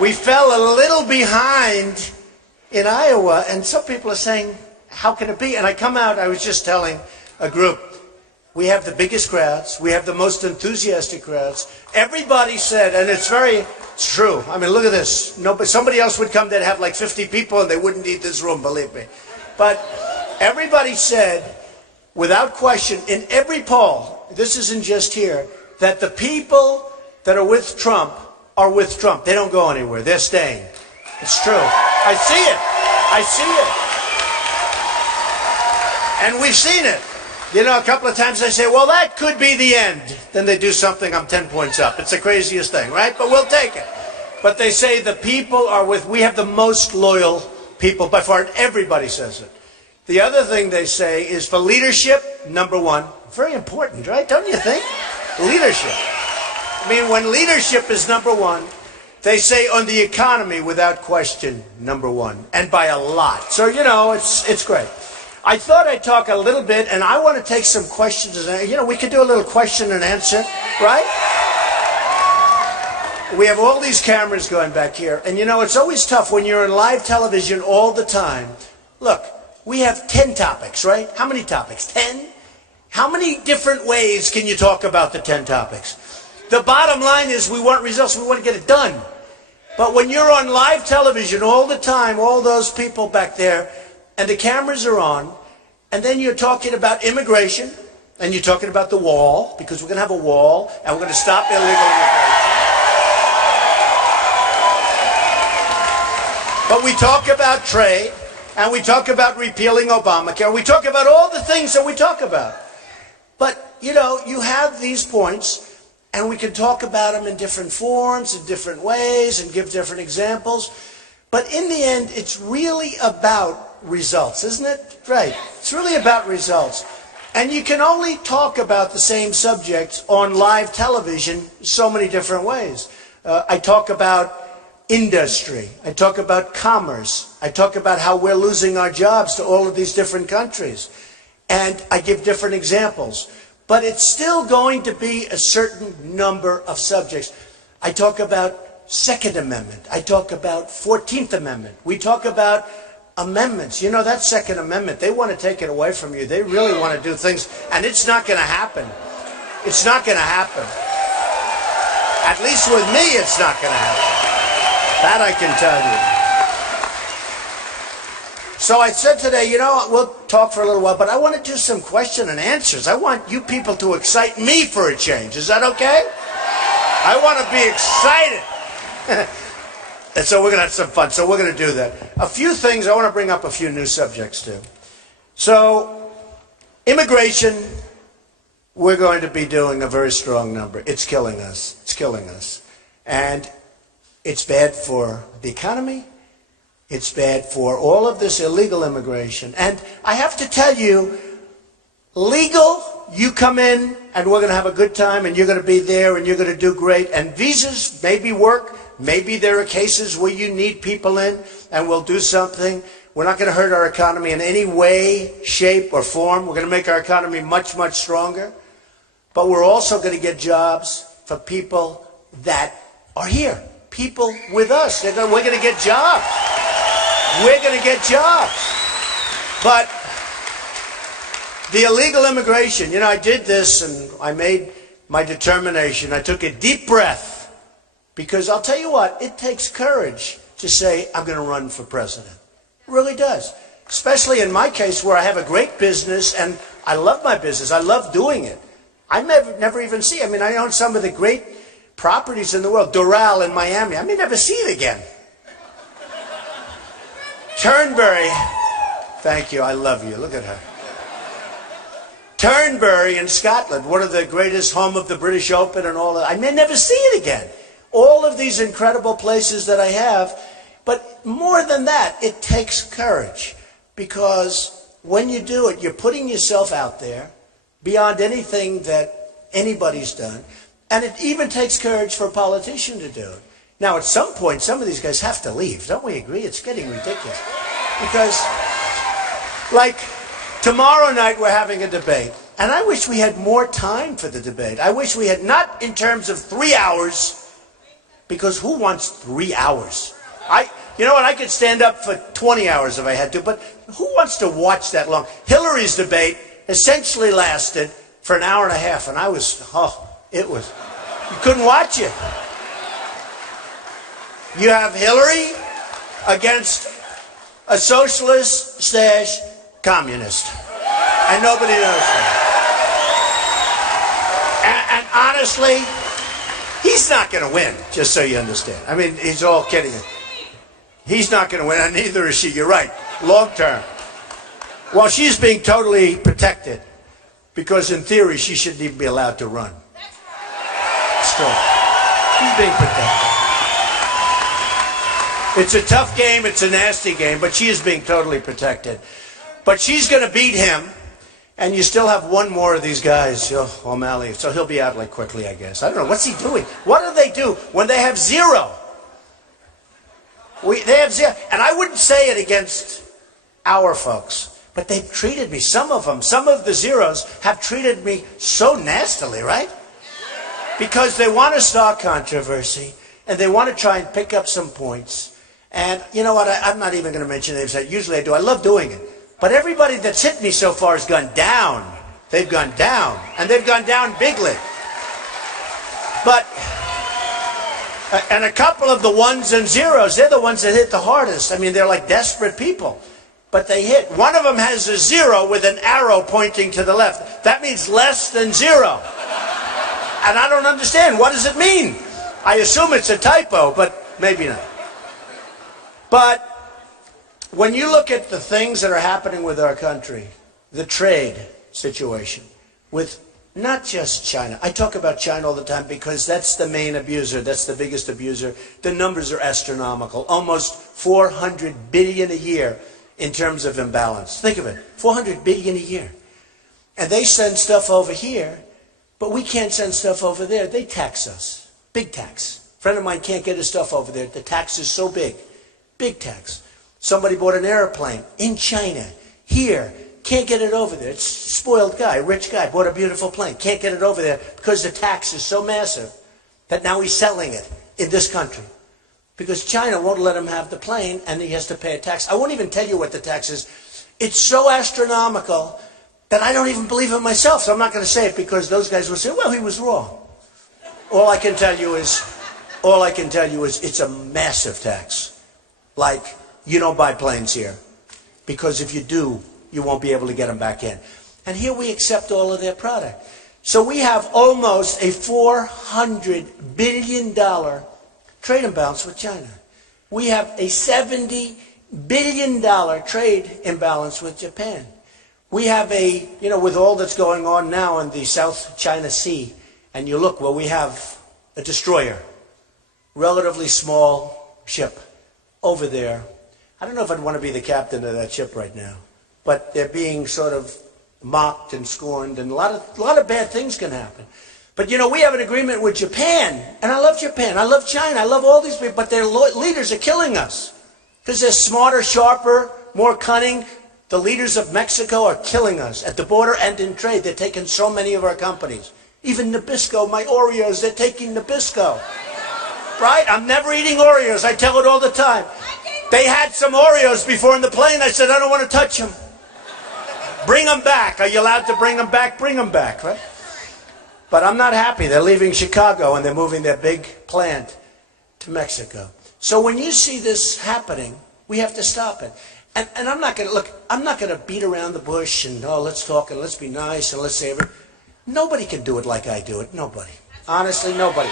We fell a little behind in Iowa, and some people are saying, how can it be? And I come out, I was just telling a group, we have the biggest crowds, we have the most enthusiastic crowds. Everybody said, and it's true. I mean, look at this. Somebody else would come, they'd have like 50 people, and they wouldn't need this room, believe me. But everybody said, without question, in every poll, this isn't just here, that the people that are with Trump are with Trump. They don't go anywhere. They're staying. It's true. I see it. I see it. And we've seen it. You know, a couple of times I say, well, that could be the end. Then they do something, I'm 10 points up. It's the craziest thing, right? But we'll take it. But they say the people are we have the most loyal people by far, and everybody says it. The other thing they say is for leadership, number one. Very important, right? Don't you think? Leadership. I mean, when leadership is number one, they say on the economy, without question, number one, and by a lot. So, you know, it's great. I thought I'd talk a little bit, and I want to take some questions. You know, we could do a little question and answer, right? We have all these cameras going back here, and you know, it's always tough when you're on live television all the time. Look, we have 10 topics, right? How many topics? 10? How many different ways can you talk about the 10 topics? The bottom line is we want results, we want to get it done. But when you're on live television all the time, all those people back there, and the cameras are on, and then you're talking about immigration, and you're talking about the wall, because we're going to have a wall, and we're going to stop illegal immigration. But we talk about trade, and we talk about repealing Obamacare, we talk about all the things that we talk about. But, you know, you have these points, and we can talk about them in different forms, in different ways, and give different examples. But in the end, it's really about results, isn't it? Right. It's really about results. And you can only talk about the same subjects on live television so many different ways. I talk about industry. I talk about commerce. I talk about how we're losing our jobs to all of these different countries. And I give different examples. But it's still going to be a certain number of subjects. I talk about Second Amendment. I talk about 14th Amendment. We talk about amendments. You know, that Second Amendment, they want to take it away from you. They really want to do things, and it's not going to happen. It's not going to happen. At least with me, it's not going to happen. That I can tell you. So I said today, you know, we'll talk for a little while, but I want to do some question and answers. I want you people to excite me for a change. Is that okay? I want to be excited. And so we're going to have some fun. So we're going to do that. A few things, I want to bring up a few new subjects too. So, immigration, we're going to be doing a very strong number. It's killing us. It's killing us. And it's bad for the economy. It's bad for all of this illegal immigration. And I have to tell you, legal, you come in and we're going to have a good time and you're going to be there and you're going to do great. And visas maybe work. Maybe there are cases where you need people in and we'll do something. We're not going to hurt our economy in any way, shape, or form. We're going to make our economy much, much stronger. But we're also going to get jobs for people that are here. People with us. We're going to get jobs. We're going to get jobs. But the illegal immigration, you know, I did this and I made my determination. I took a deep breath because I'll tell you what, it takes courage to say, I'm going to run for president. It really does. Especially in my case where I have a great business and I love my business. I love doing it. I never even see it. I mean, I own some of the great properties in the world. Doral in Miami. I may never see it again. Turnberry. Thank you. I love you. Look at her. Turnberry in Scotland, one of the greatest, home of the British Open and all that. I may never see it again. All of these incredible places that I have. But more than that, it takes courage. Because when you do it, you're putting yourself out there beyond anything that anybody's done. And it even takes courage for a politician to do it. Now, at some point, some of these guys have to leave. Don't we agree? It's getting ridiculous. Because, like, tomorrow night we're having a debate. And I wish we had more time for the debate. I wish we had, not in terms of 3 hours, Because who wants 3 hours? You know what, I could stand up for 20 hours if I had to, but who wants to watch that long? Hillary's debate essentially lasted for an hour and a half, and you couldn't watch it. You have Hillary against a socialist slash communist, and nobody knows that. And honestly, he's not going to win, just so you understand. I mean, he's all kidding. He's not going to win, and neither is she. You're right. Long term. Well, she's being totally protected because, in theory, she shouldn't even be allowed to run. Still, she's being protected. It's a tough game. It's a nasty game, but she is being totally protected. But she's going to beat him, and you still have one more of these guys, O'Malley. So he'll be out like quickly, I guess. I don't know. What's he doing? What do they do when they have zero? They have zero. And I wouldn't say it against our folks, but they've treated me, some of them, some of the zeros have treated me so nastily, right? Because they want to start controversy, and they want to try and pick up some points. And you know what? I'm not even going to mention names. Usually I do. I love doing it. But everybody that's hit me so far has gone down. They've gone down. And they've gone down bigly. But, and a couple of the ones and zeros, they're the ones that hit the hardest. I mean, they're like desperate people. But they hit. One of them has a 0 with an arrow pointing to the left. That means less than 0. And I don't understand. What does it mean? I assume it's a typo, but maybe not. But when you look at the things that are happening with our country, the trade situation with not just China. I talk about China all the time because that's the main abuser. That's the biggest abuser. The numbers are astronomical. Almost 400 billion a year in terms of imbalance. Think of it. 400 billion a year. And they send stuff over here, but we can't send stuff over there. They tax us. Big tax. A friend of mine can't get his stuff over there. The tax is so big. Big tax. Somebody bought an airplane in China, here, can't get it over there. It's a spoiled guy, rich guy, bought a beautiful plane, can't get it over there because the tax is so massive that now he's selling it in this country. Because China won't let him have the plane and he has to pay a tax. I won't even tell you what the tax is. It's so astronomical that I don't even believe it myself, so I'm not going to say it because those guys will say, well, he was wrong. All I can tell you is it's a massive tax. Like, you don't buy planes here. Because if you do, you won't be able to get them back in. And here we accept all of their product. So we have almost a $400 billion trade imbalance with China. We have a $70 billion trade imbalance with Japan. We have with all that's going on now in the South China Sea, and you look, well, we have a destroyer, relatively small ship over there. I don't know if I'd want to be the captain of that ship right now, but they're being sort of mocked and scorned, and a lot of bad things can happen. But we have an agreement with Japan, and I love Japan, I love China, I love all these people, but their leaders are killing us because they're smarter, sharper, more cunning. The leaders of Mexico are killing us at the border and in trade. They're taking so many of our companies. Even Nabisco, my Oreos, they're taking Nabisco. Right? I'm never eating Oreos. I tell it all the time. They had some Oreos before in the plane. I said, I don't want to touch them. Bring them back. Are you allowed to bring them back? Bring them back, right? But I'm not happy. They're leaving Chicago and they're moving their big plant to Mexico. So when you see this happening, we have to stop it. And I'm not going to beat around the bush and, let's talk and let's be nice and let's say everything. Nobody can do it like I do it. Nobody. Honestly, nobody.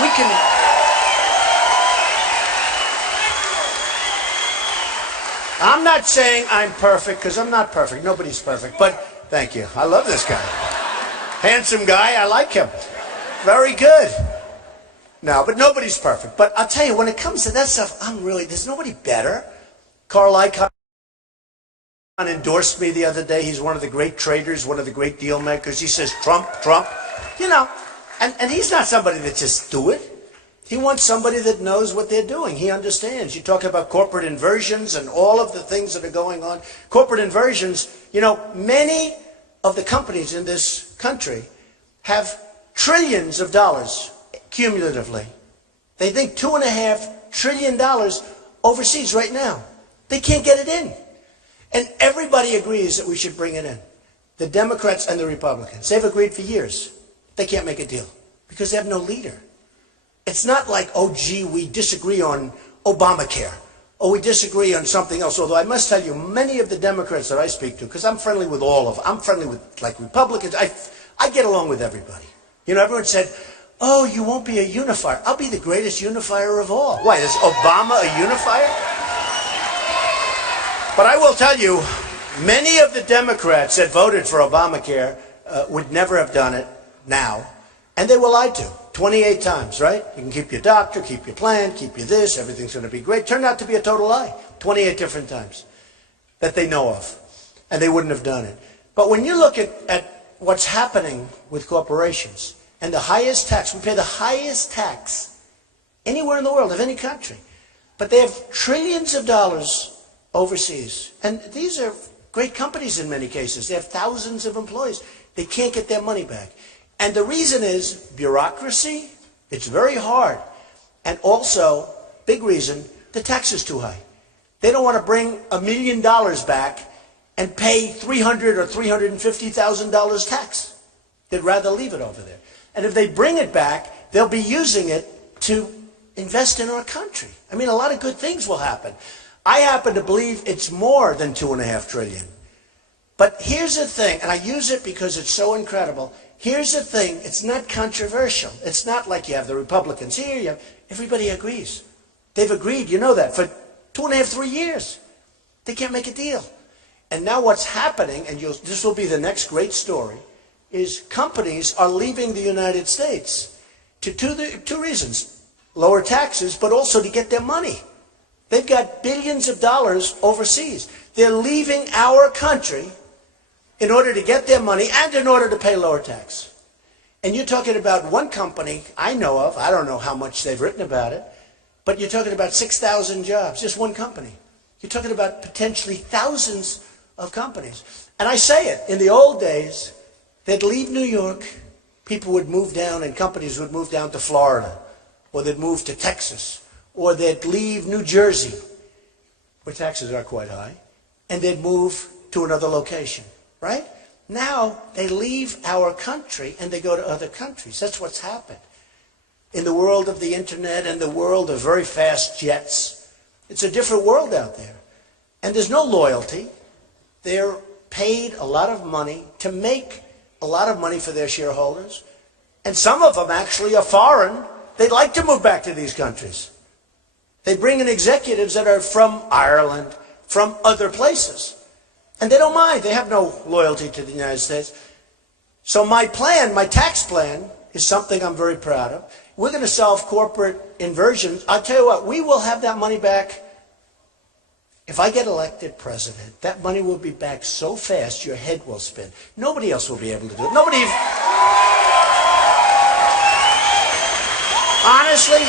We can. I'm not saying I'm perfect because I'm not perfect. Nobody's perfect. But thank you. I love this guy. Handsome guy. I like him. Very good. No, but nobody's perfect. But I'll tell you, when it comes to that stuff, there's nobody better. Carl Icahn endorsed me the other day. He's one of the great traders, one of the great deal makers. He says, Trump, and he's not somebody that just do it. He wants somebody that knows what they're doing. He understands. You talk about corporate inversions and all of the things that are going on. Corporate inversions, many of the companies in this country have trillions of dollars cumulatively They think $2.5 trillion overseas right now. They can't get it in. And everybody agrees that we should bring it in. The Democrats and the Republicans. They've agreed for years. They can't make a deal because they have no leader. It's not like, oh, gee, we disagree on Obamacare, or we disagree on something else. Although I must tell you, many of the Democrats that I speak to, because I'm friendly with all of them, I'm friendly with, like, Republicans. I get along with everybody. You know, everyone said, oh, you won't be a unifier. I'll be the greatest unifier of all. Why, is Obama a unifier? But I will tell you, many of the Democrats that voted for Obamacare would never have done it now, and they were lied to 28 times, right? You can keep your doctor, keep your plan, keep your this, everything's going to be great. Turned out to be a total lie 28 different times that they know of, and they wouldn't have done it. But when you look at what's happening with corporations and the highest tax, we pay the highest tax anywhere in the world of any country, but they have trillions of dollars overseas. And these are great companies in many cases. They have thousands of employees. They can't get their money back. And the reason is bureaucracy. It's very hard. And also, big reason, the tax is too high. They don't want to bring $1 million back and pay $300,000 or $350,000 tax. They'd rather leave it over there. And if they bring it back, they'll be using it to invest in our country. I mean, a lot of good things will happen. I happen to believe it's more than $2.5 trillion. But here's the thing, and I use it because it's so incredible. Here's the thing, it's not controversial. It's not like you have the Republicans here. Everybody agrees. They've agreed, you know that, for 2.5, 3 years. They can't make a deal. And now what's happening, and this will be the next great story, is companies are leaving the United States to two reasons. Lower taxes, but also to get their money. They've got billions of dollars overseas. They're leaving our country in order to get their money and in order to pay lower tax. And you're talking about one company I know of, I don't know how much they've written about it, but you're talking about 6,000 jobs, just one company. You're talking about potentially thousands of companies. And I say it, in the old days, they'd leave New York, people would move down and companies would move down to Florida, or they'd move to Texas, or they'd leave New Jersey, where taxes are quite high, and they'd move to another location, right? Now, they leave our country and they go to other countries. That's what's happened. In the world of the internet and the world of very fast jets, it's a different world out there. And there's no loyalty. They're paid a lot of money to make a lot of money for their shareholders. And some of them actually are foreign. They'd like to move back to these countries. They bring in executives that are from Ireland, from other places. And they don't mind. They have no loyalty to the United States. So my plan, my tax plan, is something I'm very proud of. We're going to solve corporate inversion. I'll tell you what, we will have that money back. If I get elected president, that money will be back so fast your head will spin. Nobody else will be able to do it. Nobody. Honestly,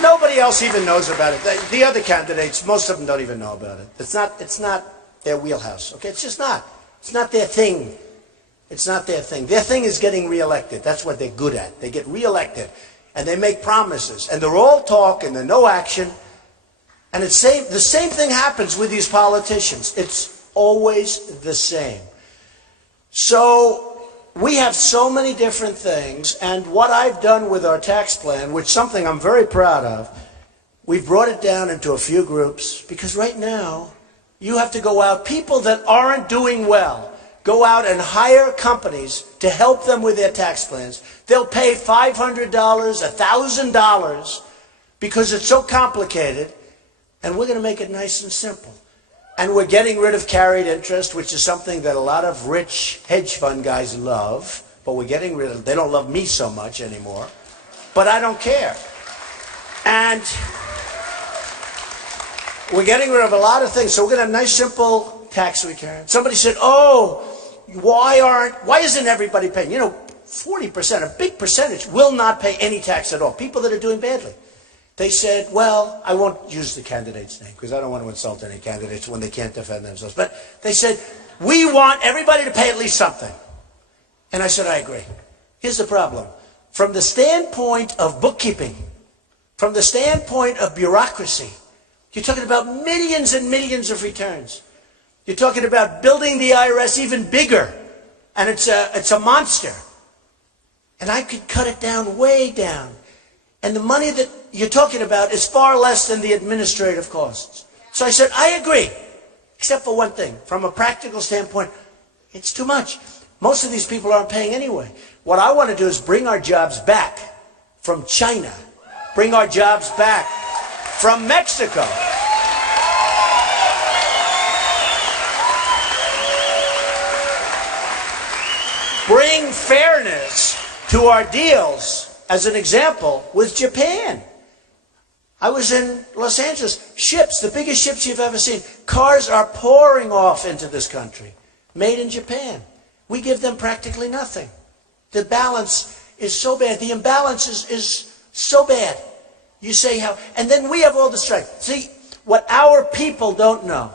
nobody else even knows about it. The other candidates, most of them don't even know about it. It's not their wheelhouse. Okay, it's just not. It's not their thing. It's not their thing. Their thing is getting reelected. That's what they're good at. They get reelected, and they make promises, and they're all talk and they're no action. And the same thing happens with these politicians. It's always the same. So we have so many different things, and what I've done with our tax plan, which is something I'm very proud of, we've brought it down into a few groups, because right now you have to go out, people that aren't doing well, go out and hire companies to help them with their tax plans. They'll pay $500, $1,000, because it's so complicated, and we're going to make it nice and simple. And we're getting rid of carried interest, which is something that a lot of rich hedge fund guys love, but we're getting rid of, they don't love me so much anymore, but I don't care. And we're getting rid of a lot of things, so we're going to have a nice, simple tax return. Somebody said, oh, why isn't everybody paying? You know, 40%, a big percentage, will not pay any tax at all, people that are doing badly. They said, well, I won't use the candidate's name because I don't want to insult any candidates when they can't defend themselves. But they said, we want everybody to pay at least something. And I said, I agree. Here's the problem. From the standpoint of bookkeeping, From the standpoint of bureaucracy, you're talking about millions and millions of returns. You're talking about building the IRS even bigger, and it's a monster. And I could cut it down, way down. And the money that you're talking about is far less than the administrative costs. So I said, I agree, except for one thing. From a practical standpoint, it's too much. Most of these people aren't paying anyway. What I want to do is bring our jobs back from China. Bring our jobs back from Mexico. Bring fairness to our deals, as an example, with Japan. I was in Los Angeles. Ships, the biggest ships you've ever seen. Cars are pouring off into this country, made in Japan. We give them practically nothing. The balance is so bad. The imbalance is so bad. You say how, and then we have all the strength. See, what our people don't know,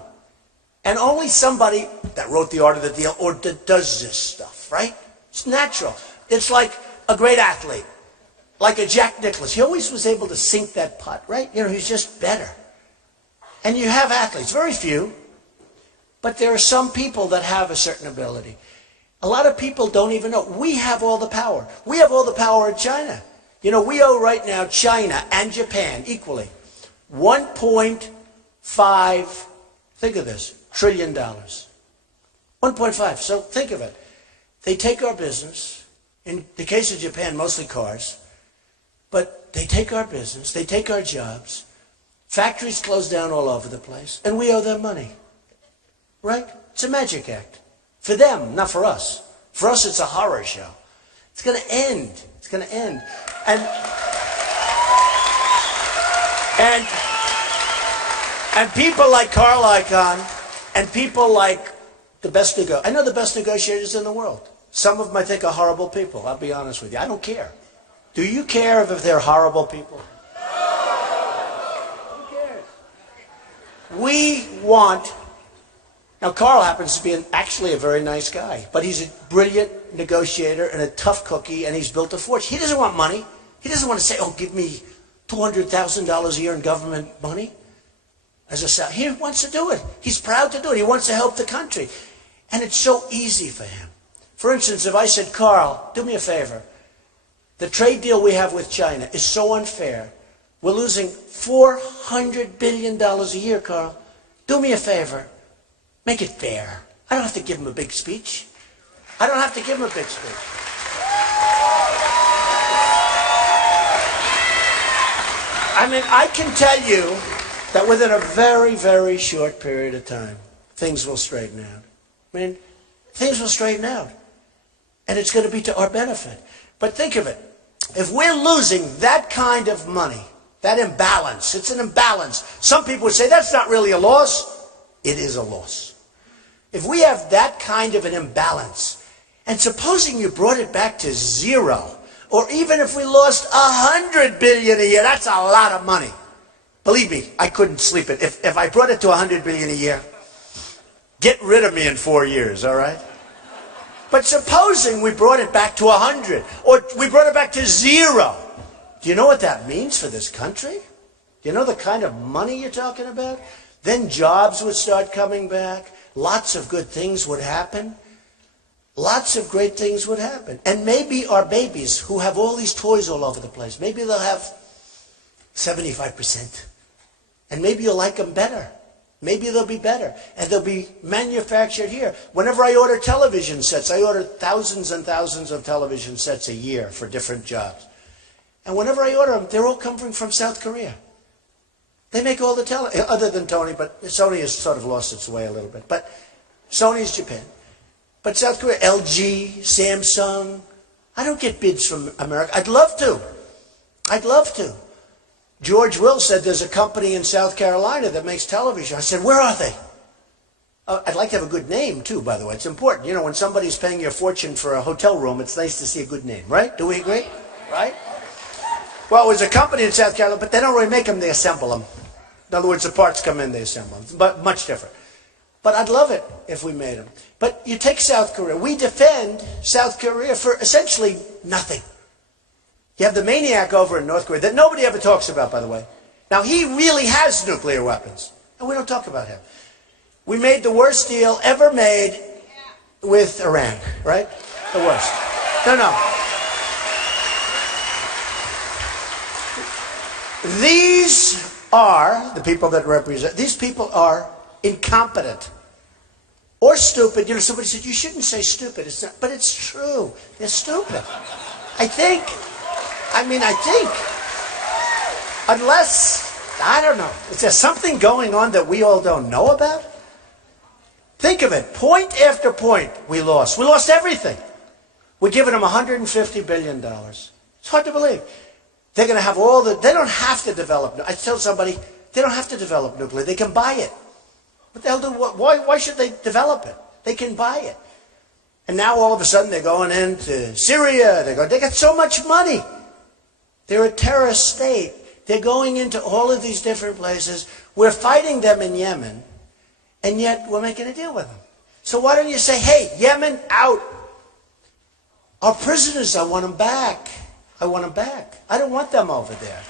and only somebody that wrote The Art of the Deal or that does this stuff, right? It's natural. It's like a great athlete, like a Jack Nicklaus. He always was able to sink that putt, right? You know, he's just better. And you have athletes, very few, but there are some people that have a certain ability. A lot of people don't even know. We have all the power. We have all the power in China. You know, we owe right now China and Japan equally $1.5, think of this, trillion dollars. 1.5, so think of it. They take our business, in the case of Japan, mostly cars, but they take our business, they take our jobs, factories close down all over the place, and we owe them money. Right? It's a magic act. For them, not for us. For us, it's a horror show. It's going to end. It's going to end. And people like Carl Icahn and people like the best I know the best negotiators in the world. Some of them I think are horrible people. I'll be honest with you. I don't care. Do you care if they're horrible people? Who cares? We want... Now, Carl happens to be actually a very nice guy, but he's a brilliant negotiator and a tough cookie, and he's built a fortune. He doesn't want money. He doesn't want to say, oh, give me $200,000 a year in government money. He wants to do it. He's proud to do it. He wants to help the country. And it's so easy for him. For instance, if I said, Carl, do me a favor. The trade deal we have with China is so unfair. We're losing $400 billion a year, Carl. Do me a favor. Make it fair. I don't have to give him a big speech. I don't have to give him a big speech. I mean, I can tell you that within a very, very short period of time, things will straighten out. I mean, things will straighten out. And it's going to be to our benefit. But think of it. If we're losing that kind of money, that imbalance, it's an imbalance. Some people would say that's not really a loss. It is a loss. If we have that kind of an imbalance, and supposing you brought it back to zero, or even if we lost $100 billion a year, that's a lot of money. Believe me, I couldn't sleep it. If I brought it to $100 billion a year, get rid of me in 4 years, all right? But supposing we brought it back to 100, or we brought it back to zero, do you know what that means for this country? Do you know the kind of money you're talking about? Then jobs would start coming back. Lots of good things would happen. Lots of great things would happen. And maybe our babies who have all these toys all over the place, maybe they'll have 75%. And maybe you'll like them better. Maybe they'll be better. And they'll be manufactured here. Whenever I order television sets, I order thousands and thousands of television sets a year for different jobs. And whenever I order them, they're all coming from South Korea. They make all the other than Tony, but Sony has sort of lost its way a little bit. But Sony's Japan. But South Korea, LG, Samsung. I don't get bids from America. I'd love to. I'd love to. George Will said there's a company in South Carolina that makes television. I said, where are they? I'd like to have a good name, too, by the way. It's important. You know, when somebody's paying you a fortune for a hotel room, it's nice to see a good name, right? Do we agree? Right? Well, it was a company in South Carolina, but they don't really make them, they assemble them. In other words, the parts come in, they assemble them. But much different. But I'd love it if we made them. But you take South Korea. We defend South Korea for essentially nothing. You have the maniac over in North Korea that nobody ever talks about, by the way. Now, he really has nuclear weapons, and we don't talk about him. We made the worst deal ever made with Iran, right? The worst. No. These are the people that represent. These people are incompetent or stupid. You know, somebody said, you shouldn't say stupid. It's not, but it's true. They're stupid. I think. Unless, I don't know. Is there something going on that we all don't know about? Think of it. Point after point we lost. We lost everything. We're giving them $150 billion. It's hard to believe. They're going to have all the... They don't have to develop... I tell somebody, they don't have to develop nuclear. They can buy it. What the hell do... Why should they develop it? They can buy it. And now all of a sudden they're going into Syria. They got so much money. They're a terrorist state. They're going into all of these different places. We're fighting them in Yemen, and yet we're making a deal with them. So why don't you say, hey, Yemen, out. Our prisoners, I want them back. I want them back. I don't want them over there.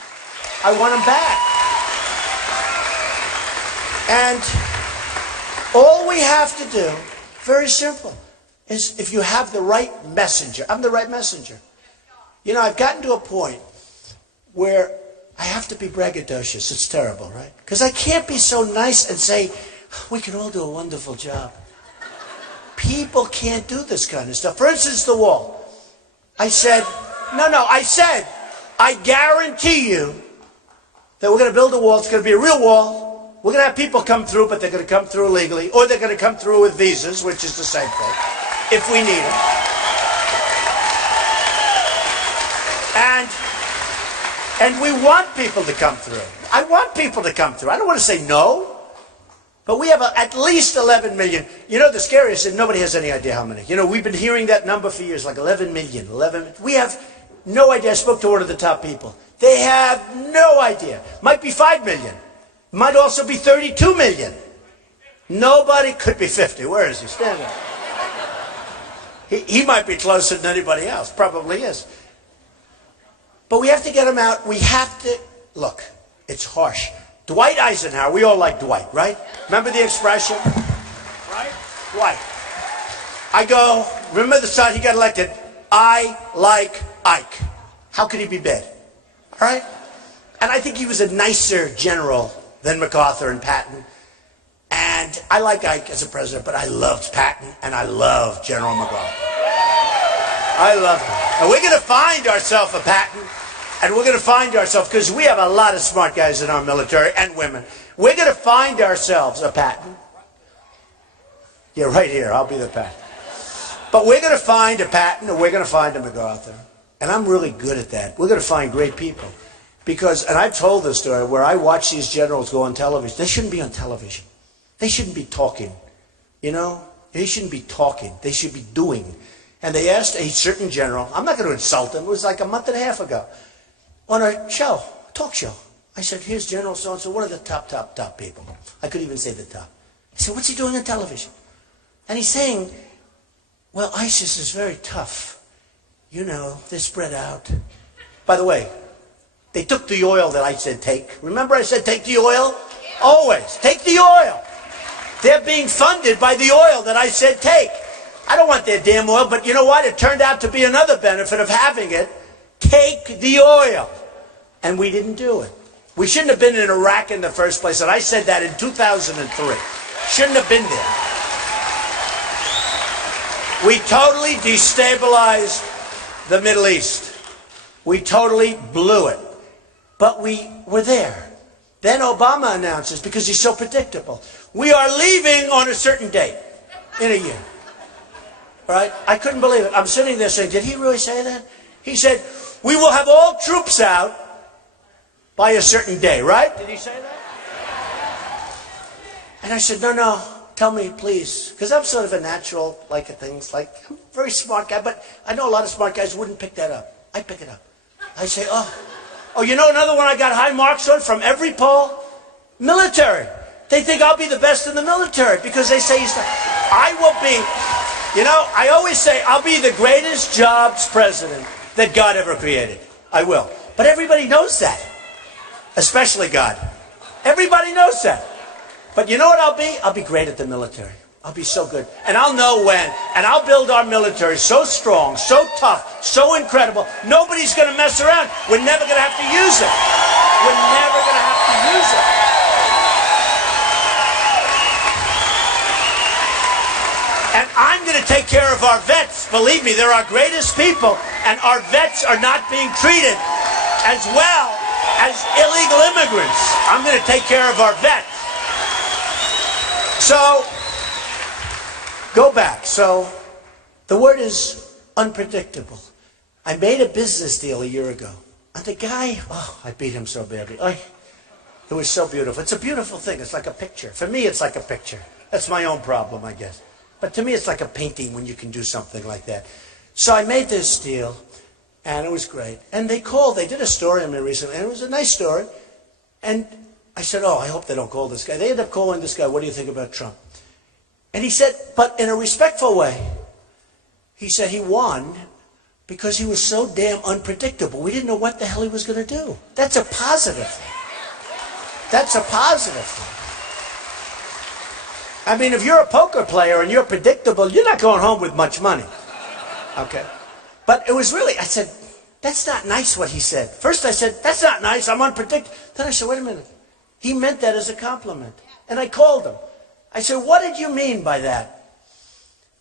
I want them back. And all we have to do, very simple, is if you have the right messenger. I'm the right messenger. You know, I've gotten to a point where I have to be braggadocious. It's terrible, right? Because I can't be so nice and say, we can all do a wonderful job. People can't do this kind of stuff. For instance, the wall. I said, I guarantee you that we're going to build a wall. It's going to be a real wall. We're going to have people come through, but they're going to come through illegally, or they're going to come through with visas, which is the same thing, if we need it. And we want people to come through. I want people to come through. I don't want to say no. But we have at least 11 million. You know, the scariest is nobody has any idea how many. You know, we've been hearing that number for years, like 11 million. We have no idea. I spoke to one of the top people. They have no idea. Might be 5 million. Might also be 32 million. Nobody could be 50. Where is he? Stand up. He might be closer than anybody else. Probably is. But we have to get him out. We have to... Look, it's harsh. Dwight Eisenhower, we all like Dwight, right? Remember the expression? Right? Dwight. I go, remember the time he got elected? I like Ike. How could he be bad? All right? And I think he was a nicer general than MacArthur and Patton. And I like Ike as a president, but I loved Patton and I loved General MacArthur. I love him. And we're going to find ourselves a Patton. And we're going to find ourselves, because we have a lot of smart guys in our military and women. We're going to find ourselves a Patton. Yeah, right here. I'll be the Patton. But we're going to find a Patton, and we're going to find a MacArthur. And I'm really good at that. We're going to find great people. Because, and I've told this story, where I watch these generals go on television. They shouldn't be on television. They shouldn't be talking. You know? They shouldn't be talking. They should be doing. And they asked a certain general, I'm not going to insult him, it was like a month and a half ago, on a show, a talk show. I said, here's General so-and-so, one of the top people. I couldn't even say the top. I said, what's he doing on television? And he's saying, well, ISIS is very tough. You know, they're spread out. By the way, they took the oil that I said take. Remember I said take the oil? Always. Take the oil. They're being funded by the oil that I said take. I don't want their damn oil, but you know what? It turned out to be another benefit of having it. Take the oil. And we didn't do it. We shouldn't have been in Iraq in the first place, and I said that in 2003. Shouldn't have been there. We totally destabilized the Middle East. We totally blew it. But we were there. Then Obama announces, because he's so predictable, we are leaving on a certain date in a year. Right? I couldn't believe it. I'm sitting there saying, did he really say that? He said, we will have all troops out by a certain day, right? Did he say that? And I said, no, tell me, please. Because I'm sort of a natural, like things, like, I'm a very smart guy, but I know a lot of smart guys wouldn't pick that up. I pick it up. I say, oh, you know another one I got high marks on from every poll? Military. They think I'll be the best in the military because they say I will be, you know, I always say I'll be the greatest jobs president that God ever created. I will. But everybody knows that. Especially God. Everybody knows that. But you know what I'll be? I'll be great at the military. I'll be so good. And I'll know when. And I'll build our military so strong, so tough, so incredible. Nobody's going to mess around. We're never going to have to use it. We're never going to have to use it. And I'm going to take care of our vets. Believe me, they're our greatest people. And our vets are not being treated as well as illegal immigrants. I'm going to take care of our vets. So, go back. So, the word is unpredictable. I made a business deal a year ago. And the guy, I beat him so badly. It was so beautiful. It's a beautiful thing. It's like a picture. For me, it's like a picture. That's my own problem, I guess. But to me, it's like a painting when you can do something like that. So I made this deal, and it was great. And they did a story on me recently, and it was a nice story. And I said, I hope they don't call this guy. They ended up calling this guy, what do you think about Trump? And he said, but in a respectful way, he said he won because he was so damn unpredictable. We didn't know what the hell he was going to do. That's a positive thing. That's a positive thing. I mean, if you're a poker player and you're predictable, you're not going home with much money. Okay? But it was really, I said, that's not nice what he said. First I said, that's not nice, I'm unpredictable. Then I said, wait a minute. He meant that as a compliment. And I called him. I said, what did you mean by that?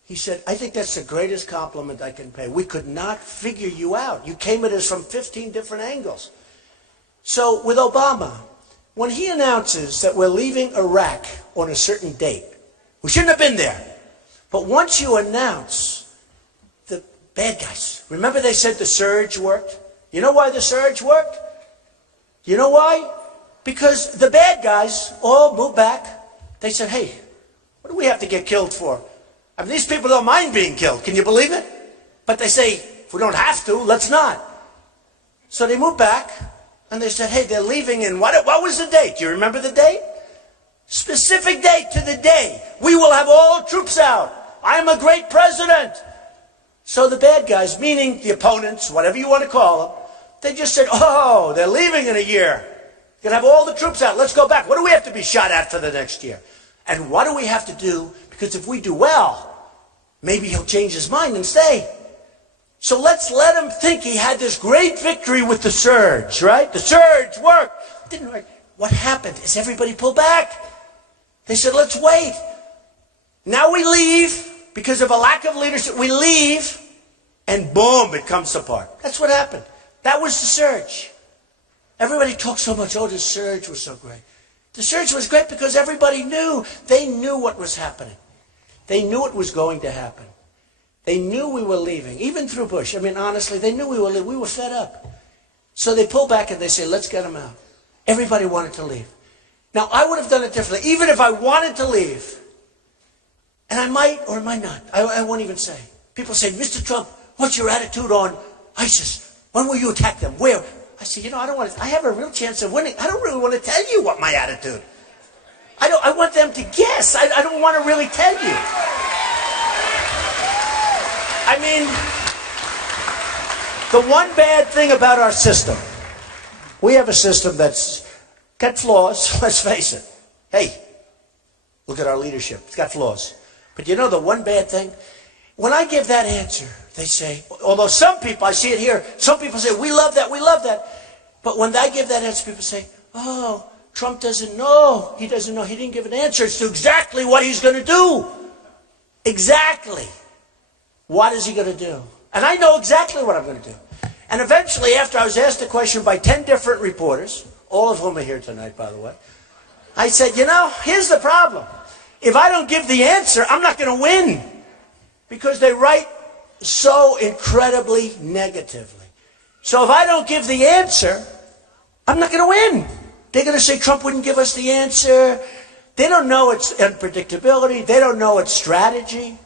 He said, I think that's the greatest compliment I can pay. We could not figure you out. You came at us from 15 different angles. So with Obama, when he announces that we're leaving Iraq on a certain date, we shouldn't have been there. But once you announce the bad guys, remember they said the surge worked? You know why the surge worked? You know why? Because the bad guys all moved back. They said, hey, what do we have to get killed for? I mean, these people don't mind being killed. Can you believe it? But they say, if we don't have to, let's not. So they moved back, and they said, hey, they're leaving in, what was the date? Do you remember the date? Specific date to the day. We will have all troops out. I am a great president. So the bad guys, meaning the opponents, whatever you want to call them, they just said, they're leaving in a year. You're going to have all the troops out. Let's go back. What do we have to be shot at for the next year? And what do we have to do? Because if we do well, maybe he'll change his mind and stay. So let's let him think he had this great victory with the surge, right? The surge worked. Didn't work. What happened is everybody pulled back. They said, let's wait. Now we leave because of a lack of leadership. We leave and boom, it comes apart. That's what happened. That was the surge. Everybody talks so much, the surge was so great. The surge was great because everybody knew. They knew what was happening. They knew it was going to happen. They knew we were leaving, even through Bush. I mean, honestly, they knew we were leaving. We were fed up. So they pull back and they say, let's get them out. Everybody wanted to leave. Now, I would have done it differently, even if I wanted to leave. And I might or might not. I won't even say. People say, Mr. Trump, what's your attitude on ISIS? When will you attack them? Where? I said, I don't want to. I have a real chance of winning. I don't really want to tell you what my attitude. I want them to guess. I don't want to really tell you. I mean, the one bad thing about our system, we have a system that's got flaws, let's face it. Hey, look at our leadership. It's got flaws. But you know the one bad thing? When I give that answer, they say, although some people, I see it here, some people say, we love that, we love that. But when I give that answer, people say, Trump doesn't know. He doesn't know. He didn't give an answer as to exactly what he's going to do. Exactly. What is he going to do? And I know exactly what I'm going to do. And eventually, after I was asked the question by 10 different reporters, all of whom are here tonight, by the way, I said, here's the problem. If I don't give the answer, I'm not going to win. Because they write so incredibly negatively. So if I don't give the answer, I'm not going to win. They're going to say Trump wouldn't give us the answer. They don't know its unpredictability. They don't know its strategy.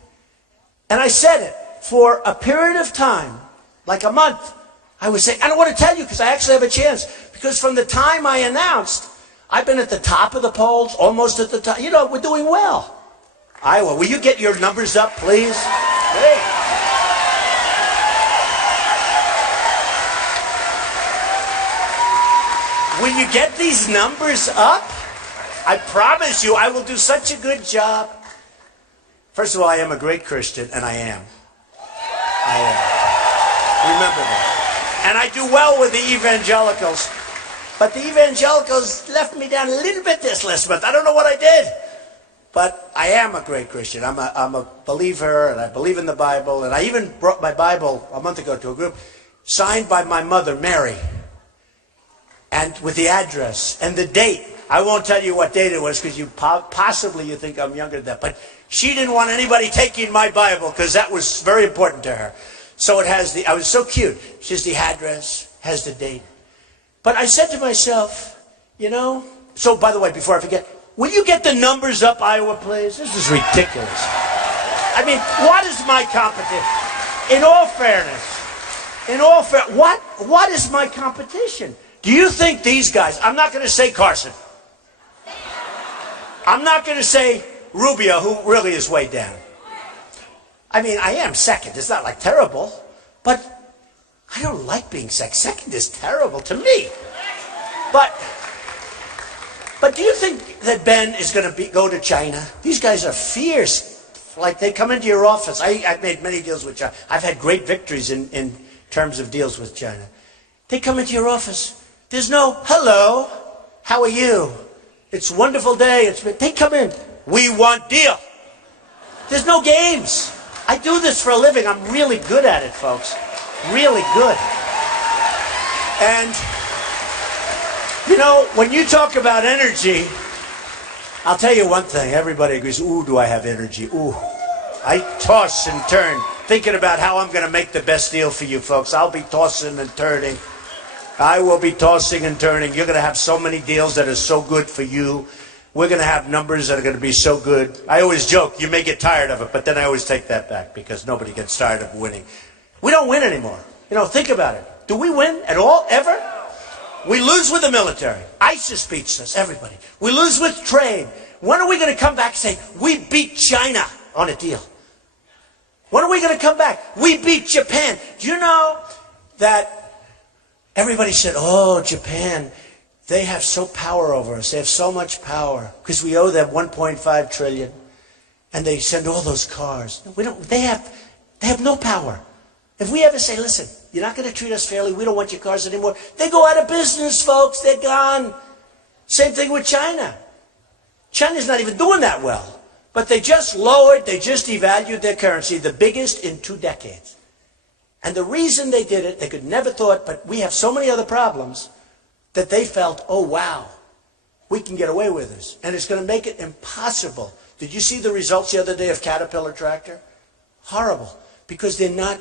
And I said it. For a period of time, like a month, I would say, I don't want to tell you because I actually have a chance. Because from the time I announced, I've been at the top of the polls, almost at the top. We're doing well. Iowa, will you get your numbers up, please? Hey. Will you get these numbers up? I promise you, I will do such a good job. First of all, I am a great Christian, and I am. I am. Remember that. And I do well with the evangelicals. But the evangelicals left me down a little bit this last month. I don't know what I did. But I am a great Christian. I'm a believer, and I believe in the Bible. And I even brought my Bible a month ago to a group signed by my mother, Mary, and with the address and the date. I won't tell you what date it was because you possibly you think I'm younger than that. But she didn't want anybody taking my Bible because that was very important to her. So it has I was so cute. She has the address, has the date. But I said to myself, you know, so by the way, before I forget, will you get the numbers up, Iowa, please? This is ridiculous. I mean, what is my competition? In all fairness, what is my competition? Do you think these guys, I'm not going to say Carson. I'm not going to say Rubio, who really is way down. I mean, I am second. It's not like terrible, but I don't like being second. Second is terrible to me. But do you think that Ben is going to go to China? These guys are fierce. Like they come into your office. I've made many deals with China. I've had great victories in terms of deals with China. They come into your office. There's no, hello, how are you? It's a wonderful day. They come in. We want deal. There's no games. I do this for a living. I'm really good at it, folks. Really good. And, you know, when you talk about energy, I'll tell you one thing. Everybody agrees, ooh, do I have energy? Ooh. I toss and turn, thinking about how I'm going to make the best deal for you, folks. I'll be tossing and turning. I will be tossing and turning. You're going to have so many deals that are so good for you. We're going to have numbers that are going to be so good. I always joke, you may get tired of it, but then I always take that back because nobody gets tired of winning. We don't win anymore. You know, think about it. Do we win at all, ever? We lose with the military. ISIS beats us, everybody. We lose with trade. When are we going to come back and say, we beat China on a deal? When are we going to come back? We beat Japan. Do you know that everybody said, oh, Japan, they have so power over us. They have so much power because we owe them 1.5 trillion. And they send all those cars. No, we don't. They have no power. If we ever say, listen, you're not going to treat us fairly, we don't want your cars anymore, they go out of business, folks. They're gone. Same thing with China. China's not even doing that well. But they just devalued their currency, the biggest in 2 decades. And the reason they did it, they could never thought, but we have so many other problems that they felt, oh, wow, we can get away with this. And it's going to make it impossible. Did you see the results the other day of Caterpillar tractor? Horrible. Because they're not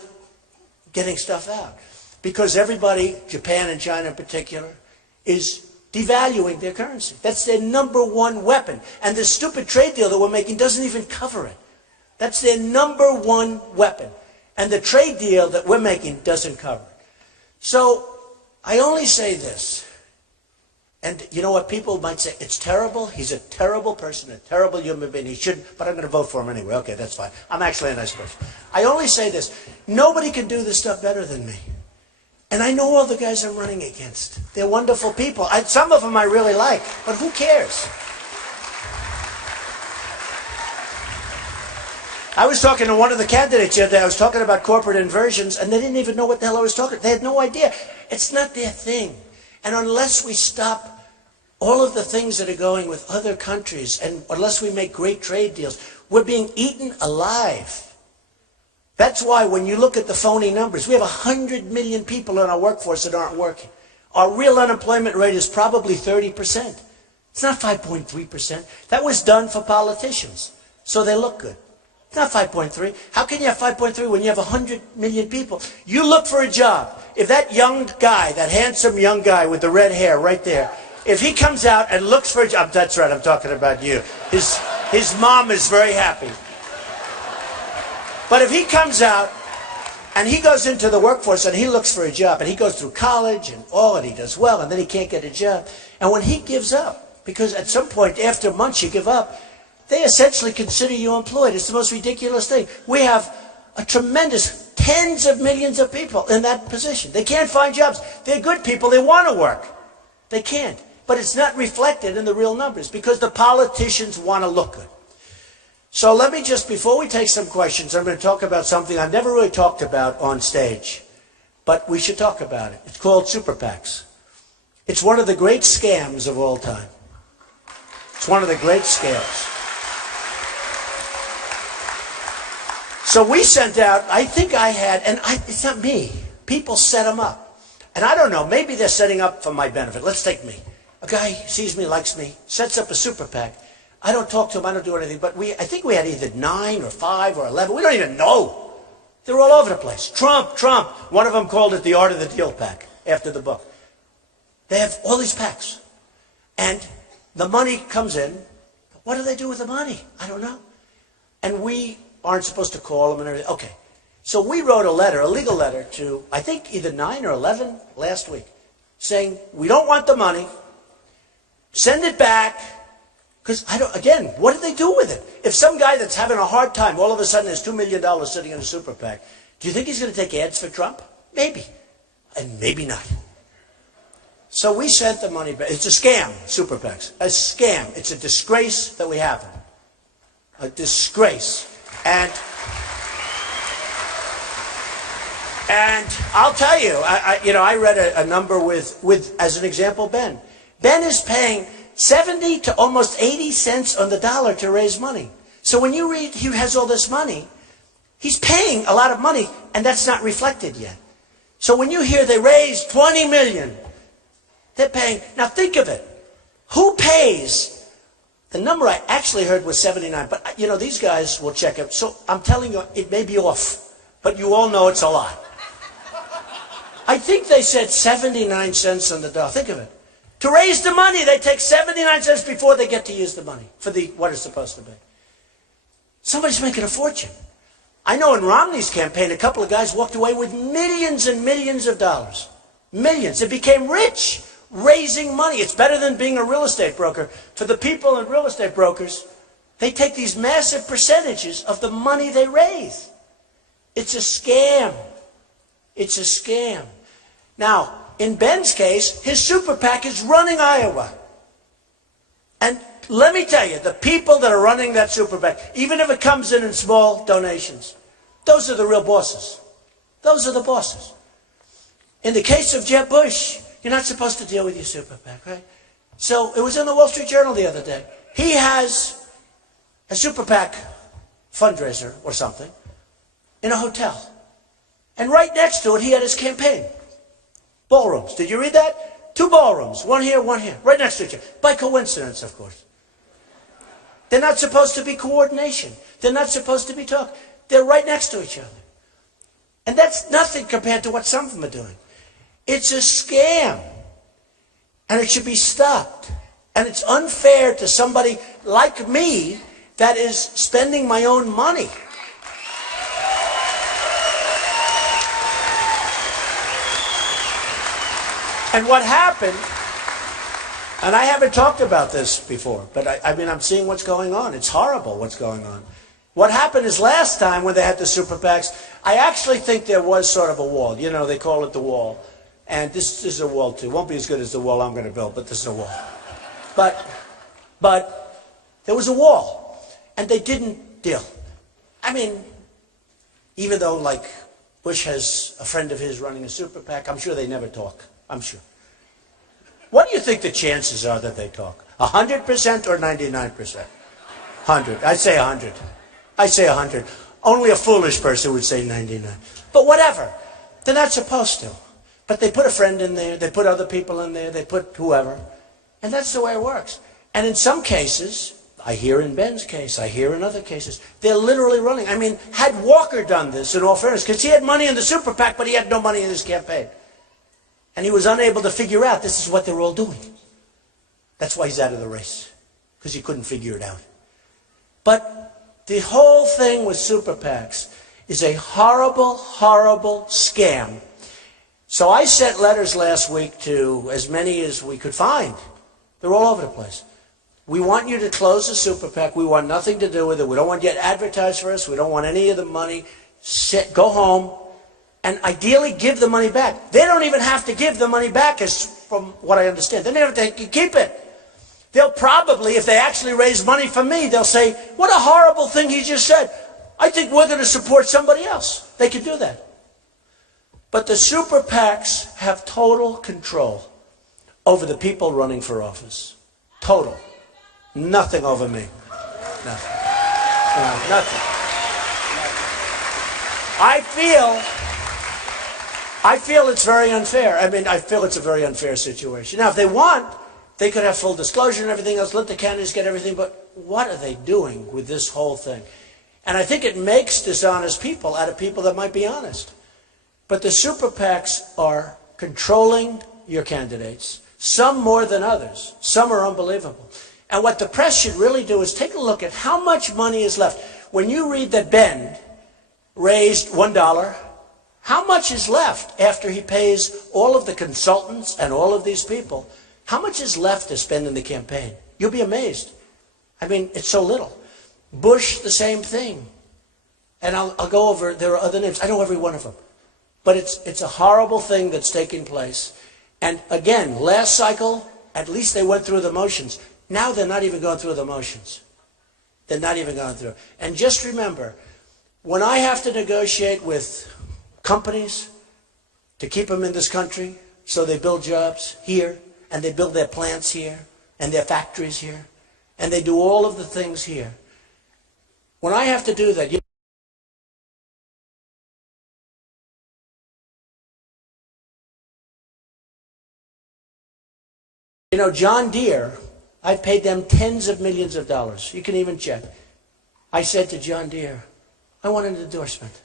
getting stuff out. Because everybody, Japan and China in particular, is devaluing their currency. That's their number one weapon. And this stupid trade deal that we're making doesn't even cover it. That's their number one weapon. And the trade deal that we're making doesn't cover it. So I only say this. And you know what? People might say, it's terrible. He's a terrible person, a terrible human being. He shouldn't, but I'm going to vote for him anyway. Okay, that's fine. I'm actually a nice person. I only say this. Nobody can do this stuff better than me. And I know all the guys I'm running against. They're wonderful people. Some of them I really like, but who cares? I was talking to one of the candidates the other day. I was talking about corporate inversions, and they didn't even know what the hell I was talking about. They had no idea. It's not their thing. And unless we stop all of the things that are going with other countries, and unless we make great trade deals, we're being eaten alive. That's why when you look at the phony numbers, we have 100 million people in our workforce that aren't working. Our real unemployment rate is probably 30%. It's not 5.3%. That was done for politicians, so they look good. It's not 5.3. How can you have 5.3 when you have 100 million people? You look for a job. If that young guy, that handsome young guy with the red hair right there, if he comes out and looks for a job, that's right, I'm talking about you. His mom is very happy. But if he comes out and he goes into the workforce and he looks for a job and he goes through college and all and he does well and then he can't get a job. And when he gives up, because at some point after months you give up, they essentially consider you employed. It's the most ridiculous thing. We have a tremendous tens of millions of people in that position. They can't find jobs. They're good people. They want to work. They can't. But it's not reflected in the real numbers because the politicians want to look good. So let me just, before we take some questions, I'm going to talk about something I've never really talked about on stage. But we should talk about it. It's called super PACs. It's one of the great scams of all time. It's one of the great scams. So we sent out, I think I had, and it's not me. People set them up. And I don't know, maybe they're setting up for my benefit. Let's take me. A guy sees me, likes me, sets up a super PAC. I don't talk to him, I don't do anything, but I think we had either 9 or 5 or 11. We don't even know. They're all over the place. Trump. One of them called it the Art of the Deal PAC after the book. They have all these PACs. And the money comes in. What do they do with the money? I don't know. And we aren't supposed to call them and everything. Okay. So we wrote a letter, a legal letter to, I think, either 9 or 11 last week, saying, we don't want the money. Send it back. Because, again, what do they do with it? If some guy that's having a hard time all of a sudden has $2 million sitting in a super PAC, do you think he's going to take ads for Trump? Maybe. And maybe not. So we sent the money back. It's a scam, super PACs. A scam. It's a disgrace that we have them. A disgrace. And I'll tell you, I read a number with, as an example, Ben. Ben is paying 70 to almost 80 cents on the dollar to raise money. So when you read he has all this money, he's paying a lot of money, and that's not reflected yet. So when you hear they raised 20 million, they're paying. Now think of it. Who pays? The number I actually heard was 79, but these guys will check it. So I'm telling you, it may be off, but you all know it's a lot. I think they said 79 cents on the dollar. Think of it. To raise the money, they take 79 cents before they get to use the money for what it's supposed to be. Somebody's making a fortune. I know in Romney's campaign, a couple of guys walked away with millions and millions of dollars. Millions. They became rich raising money. It's better than being a real estate broker. For the people in real estate brokers, they take these massive percentages of the money they raise. It's a scam. It's a scam. Now, in Ben's case, his super PAC is running Iowa. And let me tell you, the people that are running that super PAC, even if it comes in small donations, those are the real bosses. Those are the bosses. In the case of Jeb Bush, you're not supposed to deal with your super PAC, right? So it was in the Wall Street Journal the other day. He has a super PAC fundraiser or something in a hotel. And right next to it, he had his campaign. Ballrooms. Did you read that? 2 ballrooms. One here, right next to each other. By coincidence, of course. They're not supposed to be coordination. They're not supposed to be talk. They're right next to each other. And that's nothing compared to what some of them are doing. It's a scam. And it should be stopped. And it's unfair to somebody like me that is spending my own money. And what happened, and I haven't talked about this before, but I'm seeing what's going on. It's horrible what's going on. What happened is last time when they had the super PACs, I actually think there was sort of a wall. They call it the wall. And this is a wall too. It won't be as good as the wall I'm going to build, but this is a wall. But there was a wall. And they didn't deal. Even though, like, Bush has a friend of his running a super PAC, I'm sure they never talk. I'm sure. What do you think the chances are that they talk? 100% or 99%? 100. I say 100. I say 100. Only a foolish person would say 99. But whatever. They're not supposed to. But they put a friend in there. They put other people in there. They put whoever. And that's the way it works. And in some cases, I hear in Ben's case, I hear in other cases, they're literally running. Had Walker done this, in all fairness, because he had money in the super PAC, but he had no money in his campaign. And he was unable to figure out this is what they're all doing. That's why he's out of the race. Because he couldn't figure it out. But the whole thing with super PACs is a horrible, horrible scam. So I sent letters last week to as many as we could find. They're all over the place. We want you to close the super PAC. We want nothing to do with it. We don't want you to advertise for us. We don't want any of the money. Go home. And ideally give the money back. They don't even have to give the money back as from what I understand. Then they have to keep it. They'll probably, if they actually raise money for me, they'll say, what a horrible thing he just said. I think we're going to support somebody else. They can do that. But the super PACs have total control over the people running for office. Total. Nothing over me. Nothing. Nothing. I feel it's very unfair. I feel it's a very unfair situation. Now, if they want, they could have full disclosure and everything else, let the candidates get everything, but what are they doing with this whole thing? And I think it makes dishonest people out of people that might be honest. But the super PACs are controlling your candidates, some more than others. Some are unbelievable. And what the press should really do is take a look at how much money is left. When you read that Ben raised $1, how much is left after he pays all of the consultants and all of these people? How much is left to spend in the campaign? You'll be amazed. It's so little. Bush, the same thing. And I'll go over, there are other names. I know every one of them. But it's a horrible thing that's taking place. And again, last cycle, at least they went through the motions. Now they're not even going through the motions. They're not even going through. And just remember, when I have to negotiate with companies to keep them in this country so they build jobs here, and they build their plants here, and their factories here, and they do all of the things here. When I have to do that, John Deere, I've paid them tens of millions of dollars. You can even check. I said to John Deere, I want an endorsement.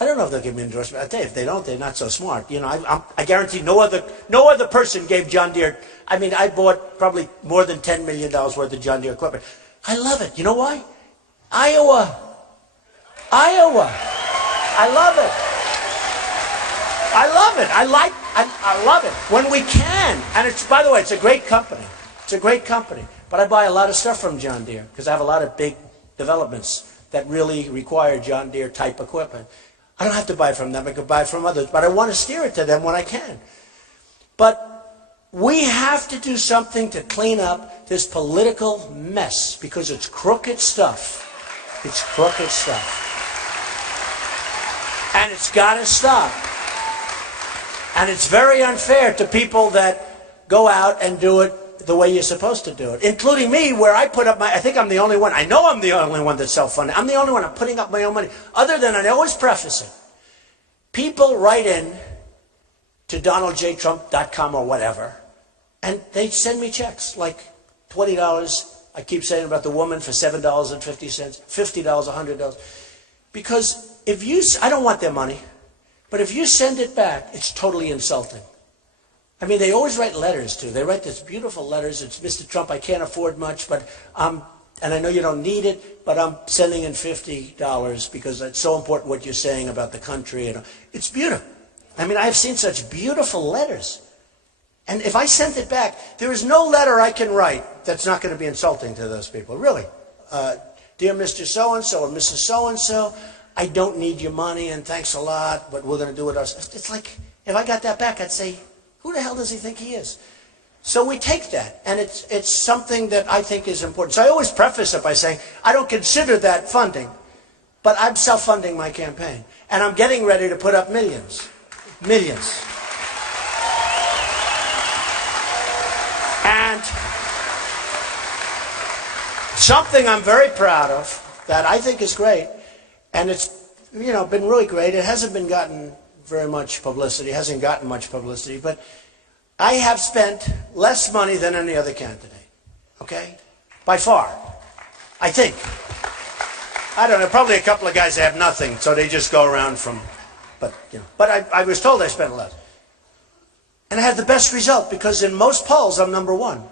I don't know if they'll give me an endorsement. I tell you, if they don't, they're not so smart. I guarantee no other person gave John Deere. I bought probably more than $10 million worth of John Deere equipment. I love it. You know why? Iowa. I love it. I love it. When we can. And by the way, it's a great company. It's a great company. But I buy a lot of stuff from John Deere because I have a lot of big developments that really require John Deere type equipment. I don't have to buy from them. I could buy from others. But I want to steer it to them when I can. But we have to do something to clean up this political mess because it's crooked stuff. It's crooked stuff. And it's got to stop. And it's very unfair to people that go out and do it the way you're supposed to do it, including me, where I put up I think I'm the only one. I know I'm the only one that's self-funded. I'm the only one. I'm putting up my own money. Other than, I always preface it, people write in to donaldjtrump.com or whatever, and they send me checks like $20. I keep saying about the woman for $7.50, $50, $100. Because I don't want their money, but if you send it back, it's totally insulting. They always write letters, too. They write these beautiful letters. It's, Mr. Trump, I can't afford much, but and I know you don't need it, but I'm sending in $50 because it's so important what you're saying about the country. It's beautiful. I've seen such beautiful letters. And if I sent it back, there is no letter I can write that's not going to be insulting to those people, really. Dear Mr. So-and-so or Mrs. So-and-so, I don't need your money and thanks a lot, but we're going to do it ourselves. It's like, if I got that back, I'd say, who the hell does he think he is? So we take that, and it's something that I think is important. So I always preface it by saying, I don't consider that funding, but I'm self-funding my campaign. And I'm getting ready to put up millions. Millions. And something I'm very proud of that I think is great, and it's been really great. It hasn't been gotten very much publicity, hasn't gotten much publicity, but I have spent less money than any other candidate, okay? By far, I think. I don't know, probably a couple of guys that have nothing, so they just go around but I was told I spent less. And I had the best result because in most polls I'm number one.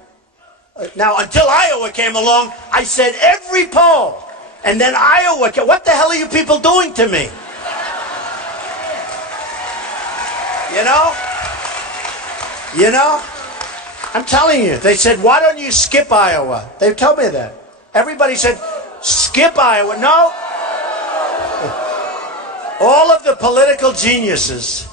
Now, until Iowa came along, I said every poll, and then Iowa came. What the hell are you people doing to me? I'm telling you, they said, why don't you skip Iowa? They told me that. Everybody said, skip Iowa. No. All of the political geniuses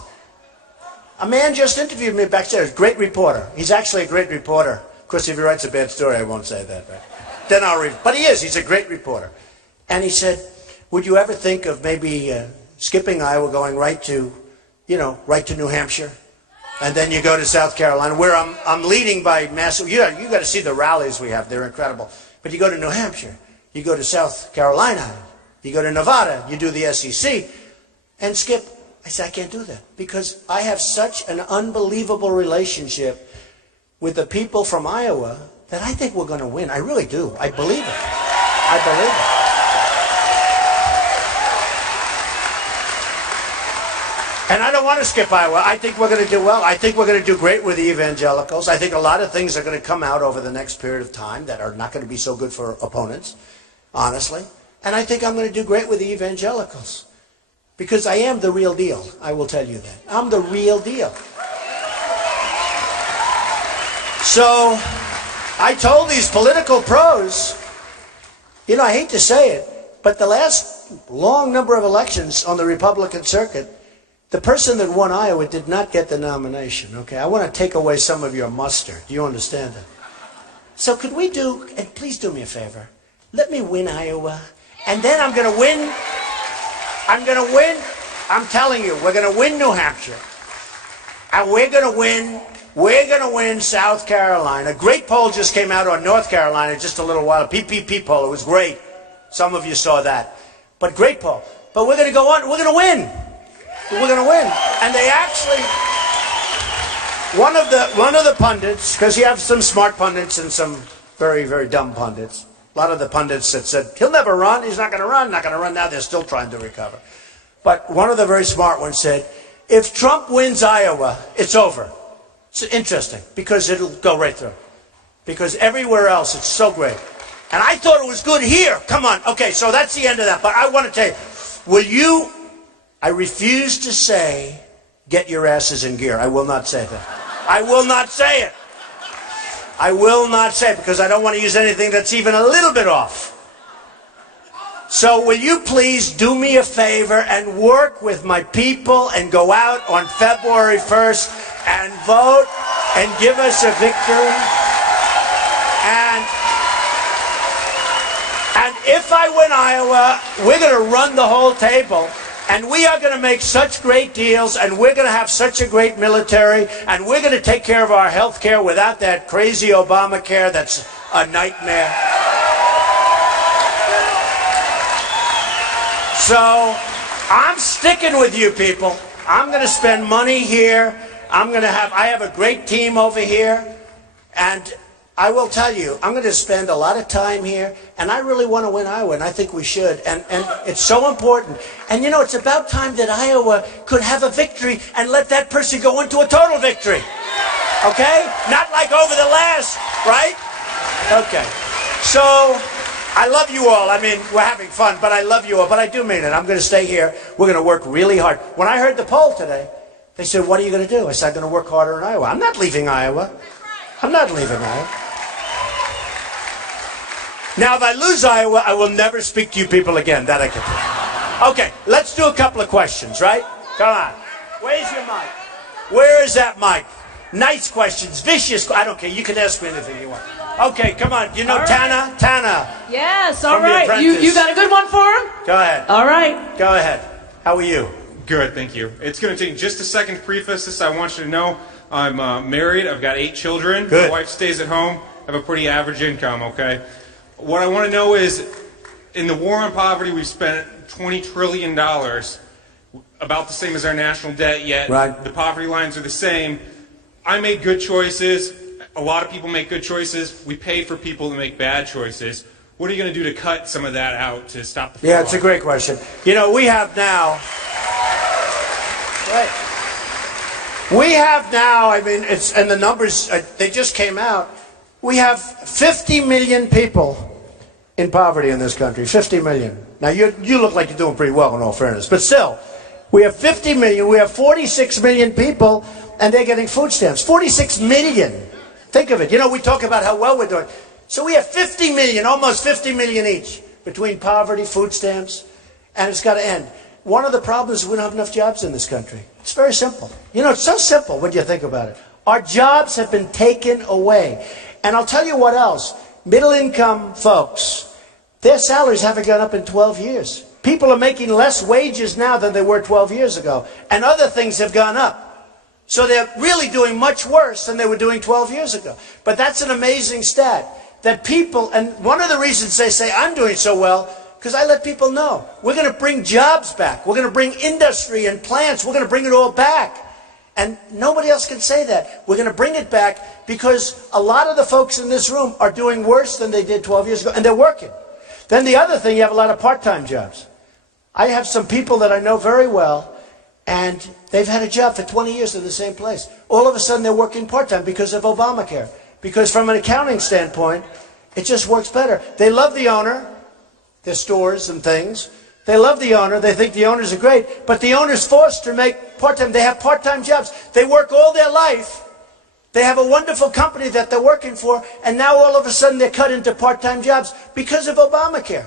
A man just interviewed me backstage. Great reporter. He's actually a great reporter. Of course, if he writes a bad story, I won't say that. Then I'll read. But he is. He's a great reporter. And he said, would you ever think of maybe skipping Iowa, going right to New Hampshire? And then you go to South Carolina, where I'm leading by massive. You got to see the rallies we have. They're incredible. But you go to New Hampshire. You go to South Carolina. You go to Nevada. You do the SEC. And skip. I said, I can't do that. Because I have such an unbelievable relationship with the people from Iowa that I think we're going to win. I really do. I believe it. I believe it. And I don't want to skip Iowa. I think we're going to do well. I think we're going to do great with the evangelicals. I think a lot of things are going to come out over the next period of time that are not going to be so good for opponents, honestly. And I think I'm going to do great with the evangelicals. Because I am the real deal. I will tell you that. I'm the real deal. So I told these political pros, I hate to say it, but the last long number of elections on the Republican circuit, the person that won Iowa did not get the nomination, okay? I want to take away some of your mustard. Do you understand that? So could we and please do me a favor, let me win Iowa, and then I'm going to win, I'm telling you, we're going to win New Hampshire, and we're going to win South Carolina. A great poll just came out on North Carolina just a little while, a PPP poll, it was great. Some of you saw that. But great poll. But we're going to go on, we're going to win. We're going to win. And they actually, one of the pundits, because you have some smart pundits and some very, very dumb pundits. A lot of the pundits that said, he'll never run, he's not going to run, now they're still trying to recover. But one of the very smart ones said, if Trump wins Iowa, it's over. It's interesting, because it'll go right through. Because everywhere else, it's so great. And I thought it was good here. Come on. Okay, so that's the end of that. But I want to tell you, I refuse to say, get your asses in gear. I will not say that. I will not say it. I will not say it because I don't want to use anything that's even a little bit off. So will you please do me a favor and work with my people and go out on February 1st and vote and give us a victory? And if I win Iowa, we're going to run the whole table. And we are going to make such great deals, and we're going to have such a great military, and we're going to take care of our health care without that crazy Obamacare that's a nightmare. So I'm sticking with you people. I'm going to spend money here. I have a great team over here, and I will tell you, I'm going to spend a lot of time here, and I really want to win Iowa, and I think we should, and it's so important. And it's about time that Iowa could have a victory and let that person go into a total victory. Okay? Not like over the last, right? Okay. So, I love you all. I mean, we're having fun, but I love you all, but I do mean it. I'm going to stay here. We're going to work really hard. When I heard the poll today, they said, what are you going to do? I said, I'm going to work harder in Iowa. I'm not leaving Iowa. I'm not leaving Iowa. Now, if I lose Iowa, I will never speak to you people again. That I can do. Okay, let's do a couple of questions, right? Come on. Where's your mic? Where is that mic? Nice questions, vicious. I don't care. You can ask me anything you want. Okay, come on. You know right. Tana? Yes, all right. You got a good one for him? Go ahead. All right. Go ahead. How are you? Good, thank you. It's going to take just a second to preface this. I want you to know I'm married. I've got 8 children. Good. My wife stays at home. I have a pretty average income, okay? What I want to know is, in the war on poverty, we've spent $20 trillion, about the same as our national debt, yet right. The poverty lines are the same. I made good choices. A lot of people make good choices. We pay for people to make bad choices. What are you going to do to cut some of that out to stop the Yeah, it's a great question. We have now... Right. We have now, I mean, and the numbers, they just came out. We have 50 million people in poverty in this country. 50 million. Now, you look like you're doing pretty well, in all fairness. But still, we have 50 million. We have 46 million people, and they're getting food stamps. 46 million. Think of it. We talk about how well we're doing. So we have 50 million, almost 50 million each, between poverty, food stamps, and it's got to end. One of the problems is we don't have enough jobs in this country. It's very simple. You know, it's so simple when you think about it. Our jobs have been taken away. And I'll tell you what else. Middle-income folks, their salaries haven't gone up in 12 years. People are making less wages now than they were 12 years ago. And other things have gone up. So they're really doing much worse than they were doing 12 years ago. But that's an amazing stat. That people, and one of the reasons they say I'm doing so well, because I let people know. We're going to bring jobs back. We're going to bring industry and plants. We're going to bring it all back. And nobody else can say that. We're going to bring it back because a lot of the folks in this room are doing worse than they did 12 years ago, and they're working. Then the other thing, you have a lot of part-time jobs. I have some people that I know very well, and they've had a job for 20 years in the same place. All of a sudden, they're working part-time because of Obamacare. Because from an accounting standpoint, it just works better. They love the owner, their stores and things. They love the owner. They think the owners are great. But the owner's forced to make part-time. They have part-time jobs. They work all their life. They have a wonderful company that they're working for. And now all of a sudden they're cut into part-time jobs because of Obamacare.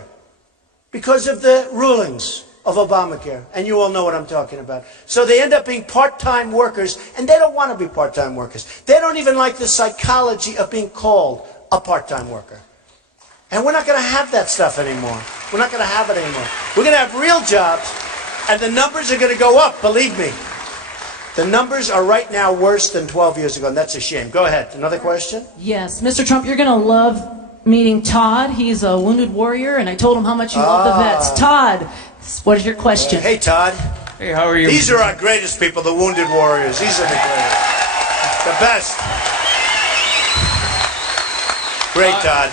Because of the rulings of Obamacare. And you all know what I'm talking about. So they end up being part-time workers. And they don't want to be part-time workers. They don't even like the psychology of being called a part-time worker. And we're not going to have that stuff anymore. We're not going to have it anymore. We're going to have real jobs, and the numbers are going to go up, believe me. The numbers are right now worse than 12 years ago, and that's a shame. Go ahead. Another question? Yes. Mr. Trump, you're going to love meeting Todd. He's a wounded warrior, and I told him how much you love the vets. Todd, what is your question? Hey, Todd. Hey, how are you? These are our greatest people, the wounded warriors. These are the greatest. The best. Great, Todd.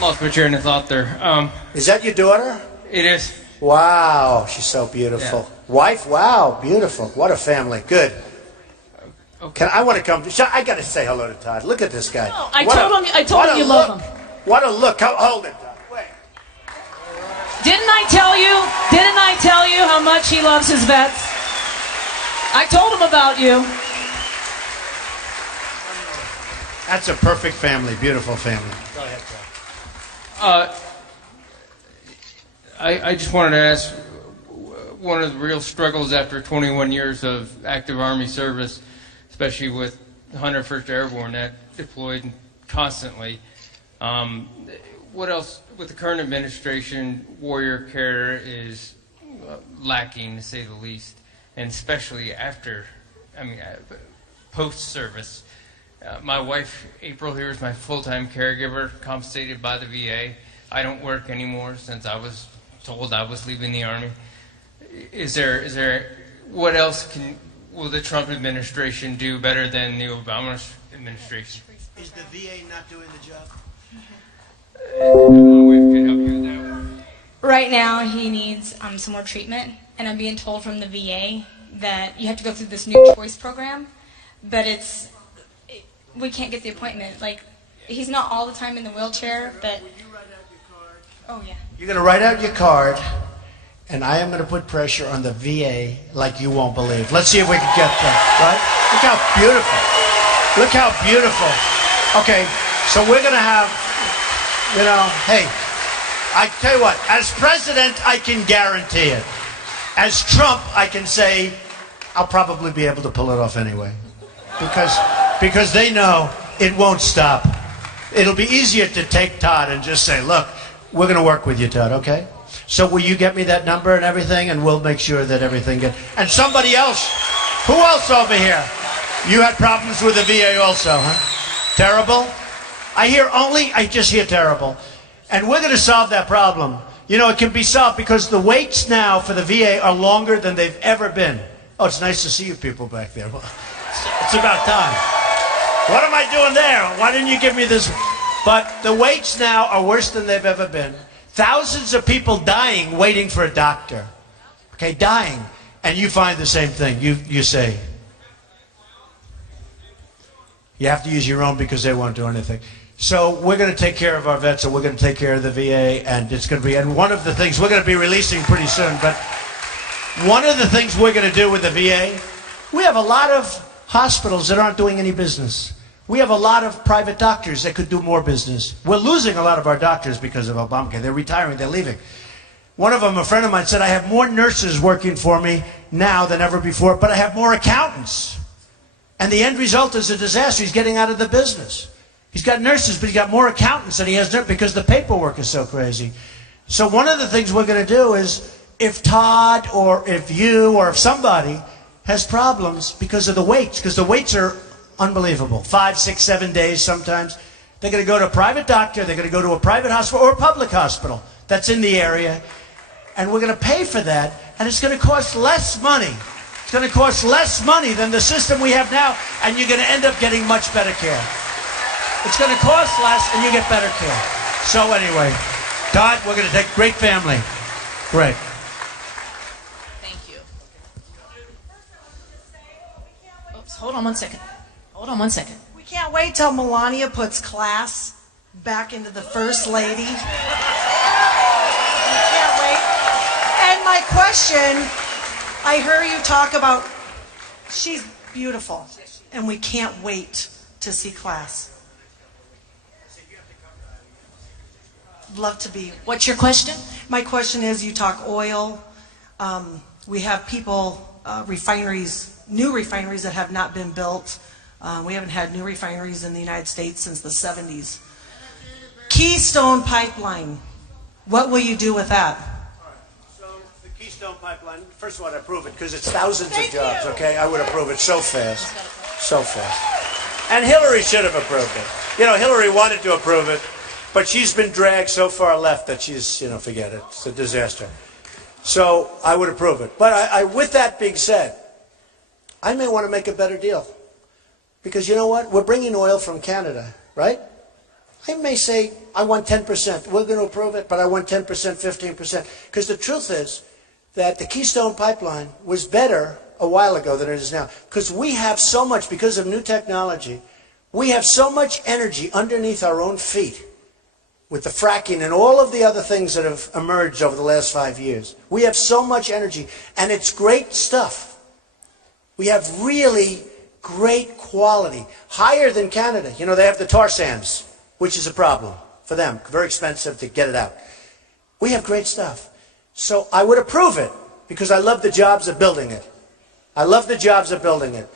Lost my train of thought there. Is that your daughter? It is. Wow, she's so beautiful. Yeah. Wife? Wow, beautiful. What a family. Good. Okay. I want to come. I got to say hello to Todd. Look at this guy. Oh, I told him you love him. What a look. Hold it, Todd. Wait. Didn't I tell you how much he loves his vets? I told him about you. That's a perfect family. Beautiful family. Go ahead, Todd. I just wanted to ask, one of the real struggles after 21 years of active Army service, especially with 101st Airborne that deployed constantly, what else, with the current administration, warrior care is lacking, to say the least, and especially after, post-service. My wife, April, here is my full-time caregiver, compensated by the VA. I don't work anymore since I was told I was leaving the Army. What else will the Trump administration do better than the Obama administration? Is the VA not doing the job? My wife could help you with that one. Right now, he needs some more treatment, and I'm being told from the VA that you have to go through this new choice program, but we can't get the appointment. Like, he's not all the time in the wheelchair, but... Will you write out your card? Oh, yeah. You're going to write out your card, and I am going to put pressure on the VA like you won't believe. Let's see if we can get that, right? Look how beautiful. Look how beautiful. Okay, so we're going to have, hey, I tell you what, as president, I can guarantee it. As Trump, I can say I'll probably be able to pull it off anyway. Because they know it won't stop. It'll be easier to take Todd and just say, look, we're going to work with you, Todd, okay? So will you get me that number and everything, and we'll make sure that everything gets... And somebody else, who else over here? You had problems with the VA also, huh? Terrible? I just hear terrible. And we're going to solve that problem. It can be solved because the waits now for the VA are longer than they've ever been. Oh, it's nice to see you people back there. It's about time. What am I doing there? Why didn't you give me this? But the waits now are worse than they've ever been. Thousands of people dying waiting for a doctor. Okay, dying. And you find the same thing. You say, you have to use your own because they won't do anything. So we're going to take care of our vets, and we're going to take care of the VA, and it's going to be, and one of the things we're going to be releasing pretty soon, but one of the things we're going to do with the VA, we have a lot of hospitals that aren't doing any business. We have a lot of private doctors that could do more business. We're losing a lot of our doctors because of Obamacare. They're retiring, they're leaving. One of them, a friend of mine, said, I have more nurses working for me now than ever before, but I have more accountants. And the end result is a disaster. He's getting out of the business. He's got nurses, but he's got more accountants than he has because the paperwork is so crazy. So one of the things we're going to do is, if Todd or if you or if somebody has problems because of the waits, because the waits are unbelievable, 5, 6, 7 days sometimes, they're going to go to a private doctor, they're going to go to a private hospital or a public hospital that's in the area, and we're going to pay for that, and it's going to cost less money. It's going to cost less money than the system we have now, and you're going to end up getting much better care. It's going to cost less, and you get better care. So anyway, Todd, we're going to take great family. Great. Thank you. Oops, hold on one second. Hold on one second. We can't wait till Melania puts class back into the First Lady. We can't wait. And my question, I heard you talk about, she's beautiful, and we can't wait to see class. Love to be. What's your question? My question is, you talk oil. We have people, refineries, new refineries that have not been built. We haven't had new refineries in the United States since the 70s. Keystone Pipeline, what will you do with that? So the Keystone Pipeline, first of all, I'd approve it because it's thousands of jobs, okay? I would approve it so fast. So fast. And Hillary should have approved it. You know, Hillary wanted to approve it, but she's been dragged so far left that she's, you know, forget it. It's a disaster. So I would approve it. But with that being said, I may want to make a better deal. Because you know what? We're bringing oil from Canada, right? I may say, I want 10%. We're going to approve it, but I want 10%, 15%. Because the truth is that the Keystone Pipeline was better a while ago than it is now. Because we have so much, because of new technology, we have so much energy underneath our own feet with the fracking and all of the other things that have emerged over the last 5 years. We have so much energy, and it's great stuff. We have really great quality, higher than Canada. You know, they have the tar sands, which is a problem for them. Very expensive to get it out. We have great stuff. So I would approve it because I love the jobs of building it. I love the jobs of building it.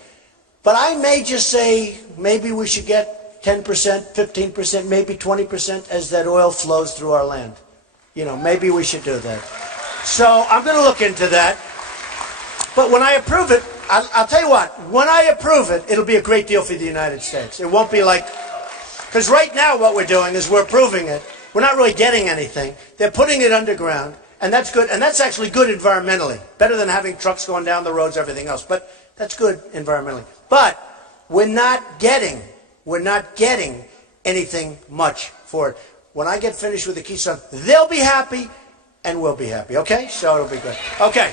But I may just say maybe we should get 10%, 15%, maybe 20% as that oil flows through our land. You know, maybe we should do that. So I'm going to look into that. But when I approve it, I'll tell you what, when I approve it, it'll be a great deal for the United States. It won't be like, because right now what we're doing is we're approving it. We're not really getting anything. They're putting it underground, and that's good. And that's actually good environmentally. Better than having trucks going down the roads, everything else. But that's good environmentally. But we're not getting anything much for it. When I get finished with the Keystone, they'll be happy, and we'll be happy. Okay? So it'll be good. Okay.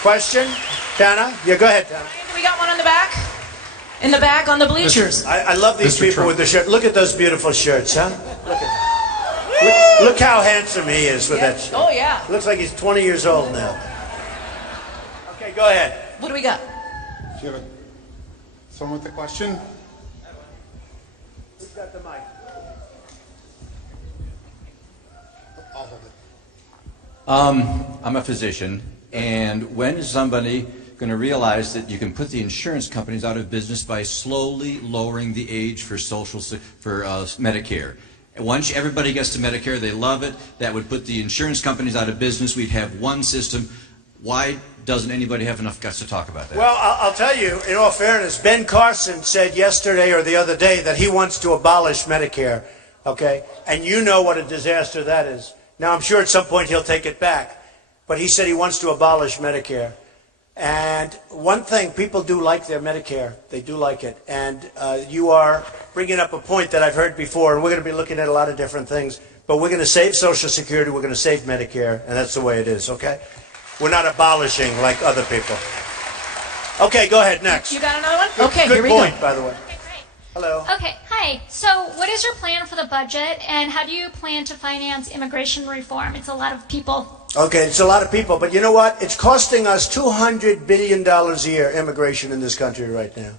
Question? Tana? Yeah, go ahead, Tana. We got one on the back. In the back on the bleachers. I love these Mr. people Trump. with the shirt. Look at those beautiful shirts, huh? Look how handsome he is with that shirt. Oh, yeah. Looks like he's 20 years old now. Okay, go ahead. What do we got? Do you have someone with a question? Who's got the mic? I'll hold it. I'm a physician, and when is somebody going to realize that you can put the insurance companies out of business by slowly lowering the age for Medicare? And once everybody gets to Medicare, they love it. That would put the insurance companies out of business. We'd have one system. Why doesn't anybody have enough guts to talk about that? Well, I'll tell you, in all fairness, Ben Carson said yesterday or the other day that he wants to abolish Medicare, okay? And you know what a disaster that is. Now, I'm sure at some point he'll take it back, but he said he wants to abolish Medicare. And one thing, people do like their Medicare. They do like it. And you are bringing up a point that I've heard before, and we're going to be looking at a lot of different things. But we're going to save Social Security, we're going to save Medicare, and that's the way it is, okay? We're not abolishing like other people. Okay, go ahead, next. You got another one? Good, Okay, good here we point, go. by the way. Okay, great. Hello. Okay, hi. So, what is your plan for the budget, and how do you plan to finance immigration reform? It's a lot of people. Okay, it's a lot of people, but you know what? It's costing us $200 billion a year, immigration in this country right now.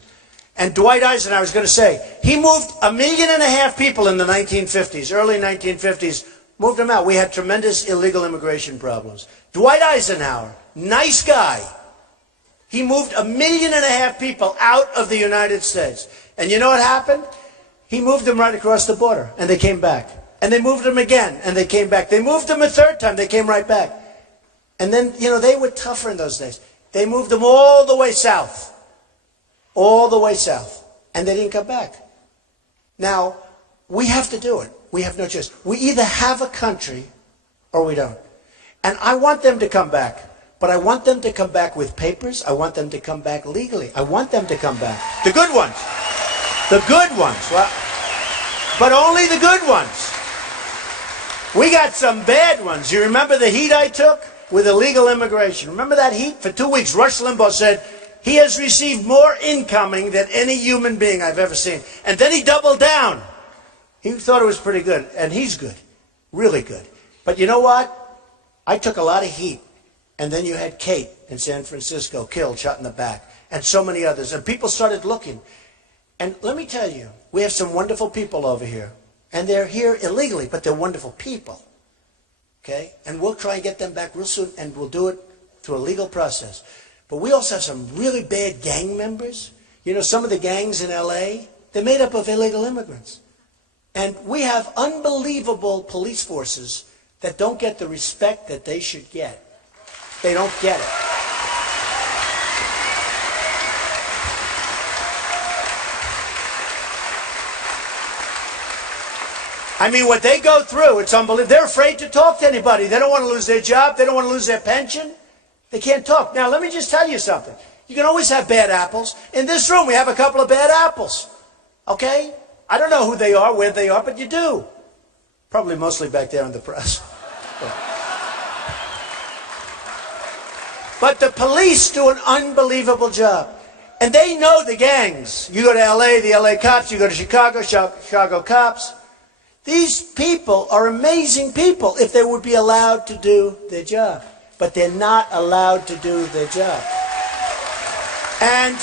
And Dwight Eisenhower was going to say, he moved 1.5 million people in the 1950s, early 1950s, moved them out. We had tremendous illegal immigration problems. Dwight Eisenhower, nice guy, He moved 1.5 million people out of the United States. And you know what happened? He moved them right across the border, and they came back. And they moved them again, and they came back. They moved them a third time, they came right back. And then, you know, they were tougher in those days. They moved them all the way south. All the way south. And they didn't come back. Now, we have to do it. We have no choice. We either have a country or we don't. And I want them to come back. But I want them to come back with papers. I want them to come back legally. I want them to come back. The good ones. The good ones. Well, but only the good ones. We got some bad ones. You remember the heat I took with illegal immigration? Remember that heat? For 2 weeks, Rush Limbaugh said he has received more incoming than any human being I've ever seen. And then he doubled down. He thought it was pretty good. And he's good. Really good. But you know what? I took a lot of heat. And then you had Kate in San Francisco, killed, shot in the back, and so many others. And people started looking. And let me tell you, we have some wonderful people over here. And they're here illegally, but they're wonderful people. Okay? And we'll try and get them back real soon, and we'll do it through a legal process. But we also have some really bad gang members. You know, some of the gangs in L.A., they're made up of illegal immigrants. And we have unbelievable police forces that don't get the respect that they should get. They don't get it. I mean, what they go through, it's unbelievable. They're afraid to talk to anybody. They don't want to lose their job. They don't want to lose their pension. They can't talk. Now, let me just tell you something. You can always have bad apples. In this room, we have a couple of bad apples. Okay? I don't know who they are, where they are, but you do. Probably mostly back there in the press. But the police do an unbelievable job. And they know the gangs. You go to L.A., the L.A. cops. You go to Chicago, Chicago cops. These people are amazing people if they would be allowed to do their job. But they're not allowed to do their job. And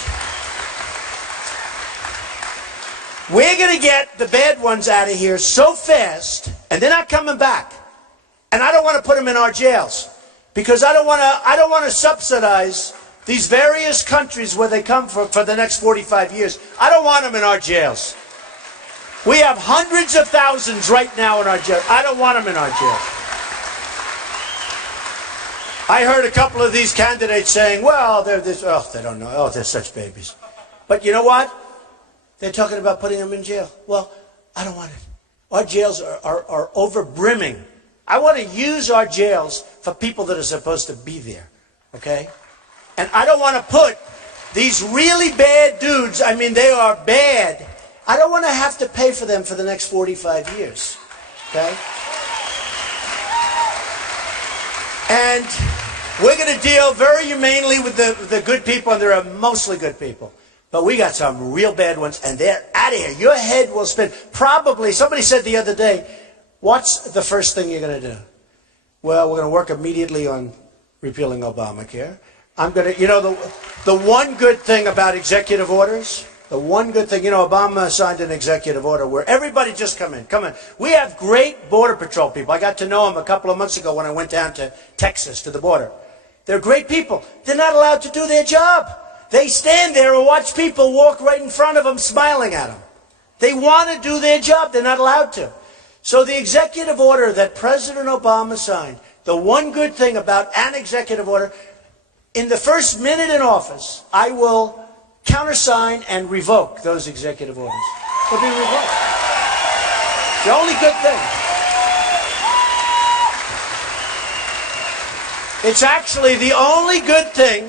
we're going to get the bad ones out of here so fast, and they're not coming back. And I don't want to put them in our jails. Because I don't want to subsidize these various countries where they come from for the next 45 years. I don't want them in our jails. We have hundreds of thousands right now in our jails. I don't want them in our jails. I heard a couple of these candidates saying, well, they're this, oh, they don't know. Oh, they're such babies. But you know what? They're talking about putting them in jail. Well, I don't want it. Our jails are over brimming. I want to use our jails for people that are supposed to be there, okay? And I don't want to put these really bad dudes, I mean, they are bad. I don't want to have to pay for them for the next 45 years, okay? And we're going to deal very humanely with the good people, and there are mostly good people. But we got some real bad ones, and they're out of here. Your head will spin. Probably, somebody said the other day, what's the first thing you're going to do? Well, we're going to work immediately on repealing Obamacare. I'm going to, you know, the one good thing about executive orders, the one good thing, you know, Obama signed an executive order where everybody just come in. We have great Border Patrol people. I got to know them a couple of months ago when I went down to Texas, to the border. They're great people. They're not allowed to do their job. They stand there and watch people walk right in front of them, smiling at them. They want to do their job. They're not allowed to. So the executive order that President Obama signed, the one good thing about an executive order, in the first minute in office, I will countersign and revoke those executive orders. They'll be revoked. The only good thing. It's actually the only good thing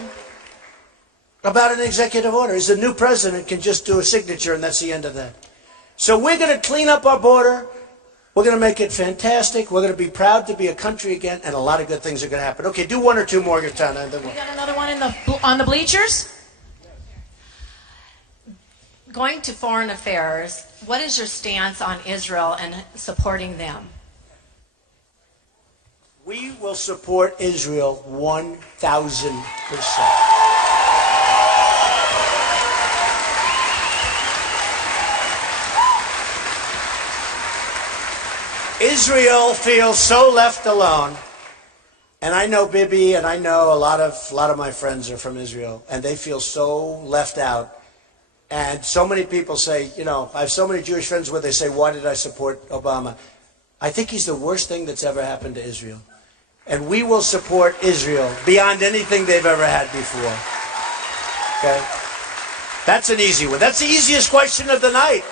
about an executive order is the new president can just do a signature and that's the end of that. So we're going to clean up our border. We're going to make it fantastic. We're going to be proud to be a country again, and a lot of good things are going to happen. Okay, do one or two more, Tana. And then we got another one on the bleachers. Going to foreign affairs, what is your stance on Israel and supporting them? We will support Israel 1,000%. Israel feels so left alone. And I know Bibi, and I know a lot of my friends are from Israel, and they feel so left out. And so many people say, you know, I have so many Jewish friends where they say, why did I support Obama? I think he's the worst thing that's ever happened to Israel. And we will support Israel beyond anything they've ever had before. Okay? That's an easy one. That's the easiest question of the night.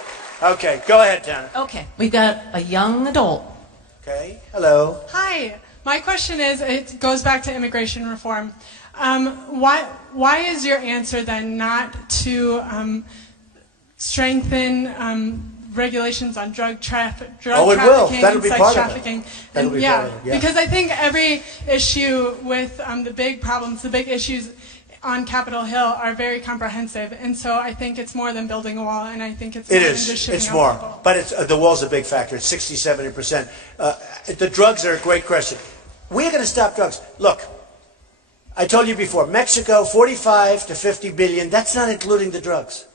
Okay, go ahead, Tanner. Okay, we've got a young adult. Okay, hello. Hi. My question is, it goes back to immigration reform. Why is your answer then not to strengthen regulations on drug trafficking, That'll be sex part trafficking? of it. That'll be yeah, part of it, yeah. because I think every issue with the big problems, the big issues on Capitol Hill are very comprehensive, and so I think it's more than building a wall, and I think it's more than just shipping It's out more. people. But it's, the wall's a big factor. It's 60-70%. The drugs are a great question. We're going to stop drugs. Look, I told you before, Mexico, 45 to 50 billion. That's not including the drugs.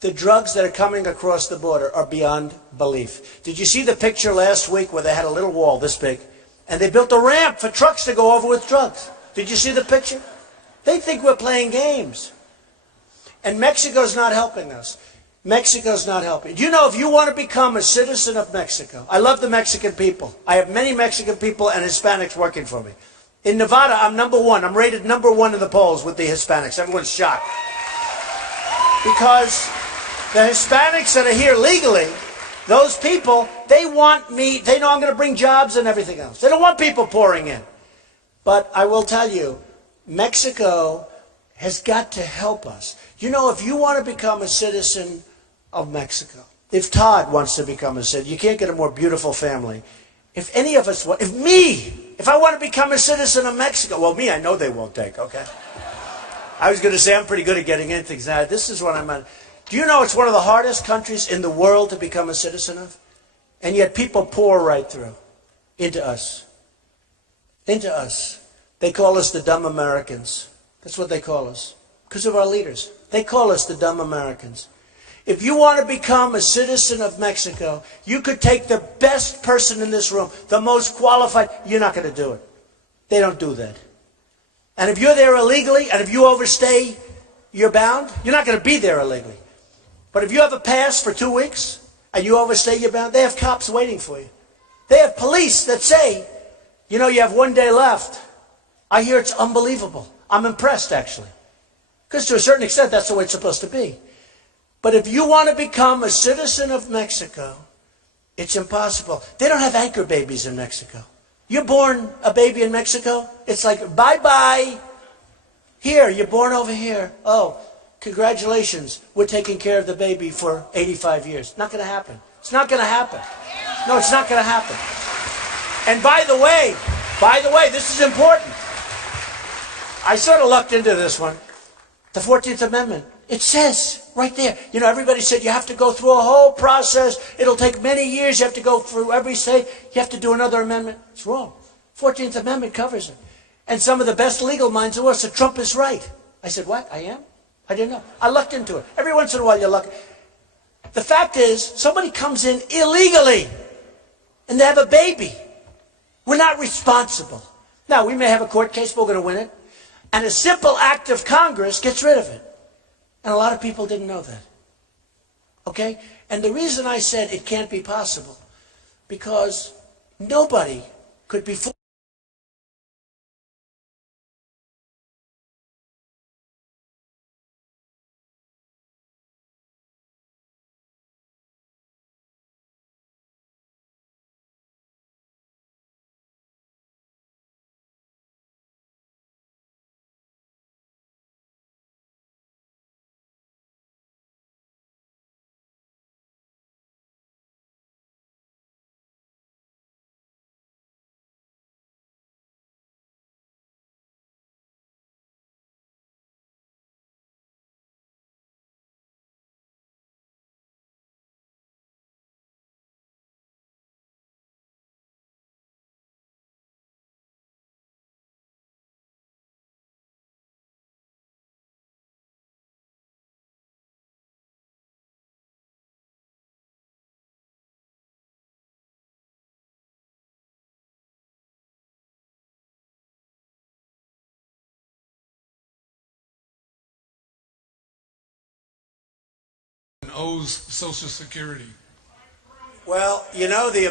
The drugs that are coming across the border are beyond belief. Did you see the picture last week where they had a little wall this big, and they built a ramp for trucks to go over with drugs? Did you see the picture? They think we're playing games. And Mexico's not helping us. Mexico's not helping. Do you know, if you want to become a citizen of Mexico, I love the Mexican people. I have many Mexican people and Hispanics working for me. In Nevada, I'm #1. I'm rated #1 in the polls with the Hispanics. Everyone's shocked. Because the Hispanics that are here legally, those people, they want me, they know I'm going to bring jobs and everything else. They don't want people pouring in. But I will tell you, Mexico has got to help us. You know, if you want to become a citizen of Mexico, if Todd wants to become a citizen, you can't get a more beautiful family. If any of us want, if I want to become a citizen of Mexico, well, me, I know they won't take, okay? I was going to say I'm pretty good at getting in things. Now, this is what I'm on. Do you know it's one of the hardest countries in the world to become a citizen of? And yet people pour right through into us. Into us. They call us the dumb Americans. That's what they call us. Because of our leaders. They call us the dumb Americans. If you want to become a citizen of Mexico, you could take the best person in this room, the most qualified. You're not going to do it. They don't do that. And if you're there illegally, and if you overstay, you're bound. You're not going to be there illegally. But if you have a pass for 2 weeks, and you overstay, you're bound. They have cops waiting for you. They have police that say, you know, you have 1 day left. I hear it's unbelievable. I'm impressed, actually. Because to a certain extent, that's the way it's supposed to be. But if you want to become a citizen of Mexico, it's impossible. They don't have anchor babies in Mexico. You're born a baby in Mexico, it's like, bye-bye. Here, you're born over here. Oh, congratulations. We're taking care of the baby for 85 years. Not going to happen. It's not going to happen. No, it's not going to happen. And by the way, this is important. I sort of looked into this one. The 14th Amendment. It says right there. You know, everybody said you have to go through a whole process. It'll take many years. You have to go through every state. You have to do another amendment. It's wrong. 14th Amendment covers it. And some of the best legal minds in the world said Trump is right. I said, what? I am? I didn't know. I looked into it. Every once in a while you look. The fact is, somebody comes in illegally and they have a baby. We're not responsible. Now, we may have a court case, but we're going to win it. And a simple act of Congress gets rid of it. And a lot of people didn't know that. Okay? And the reason I said it can't be possible, because nobody could be owes Social Security? Well, you know, the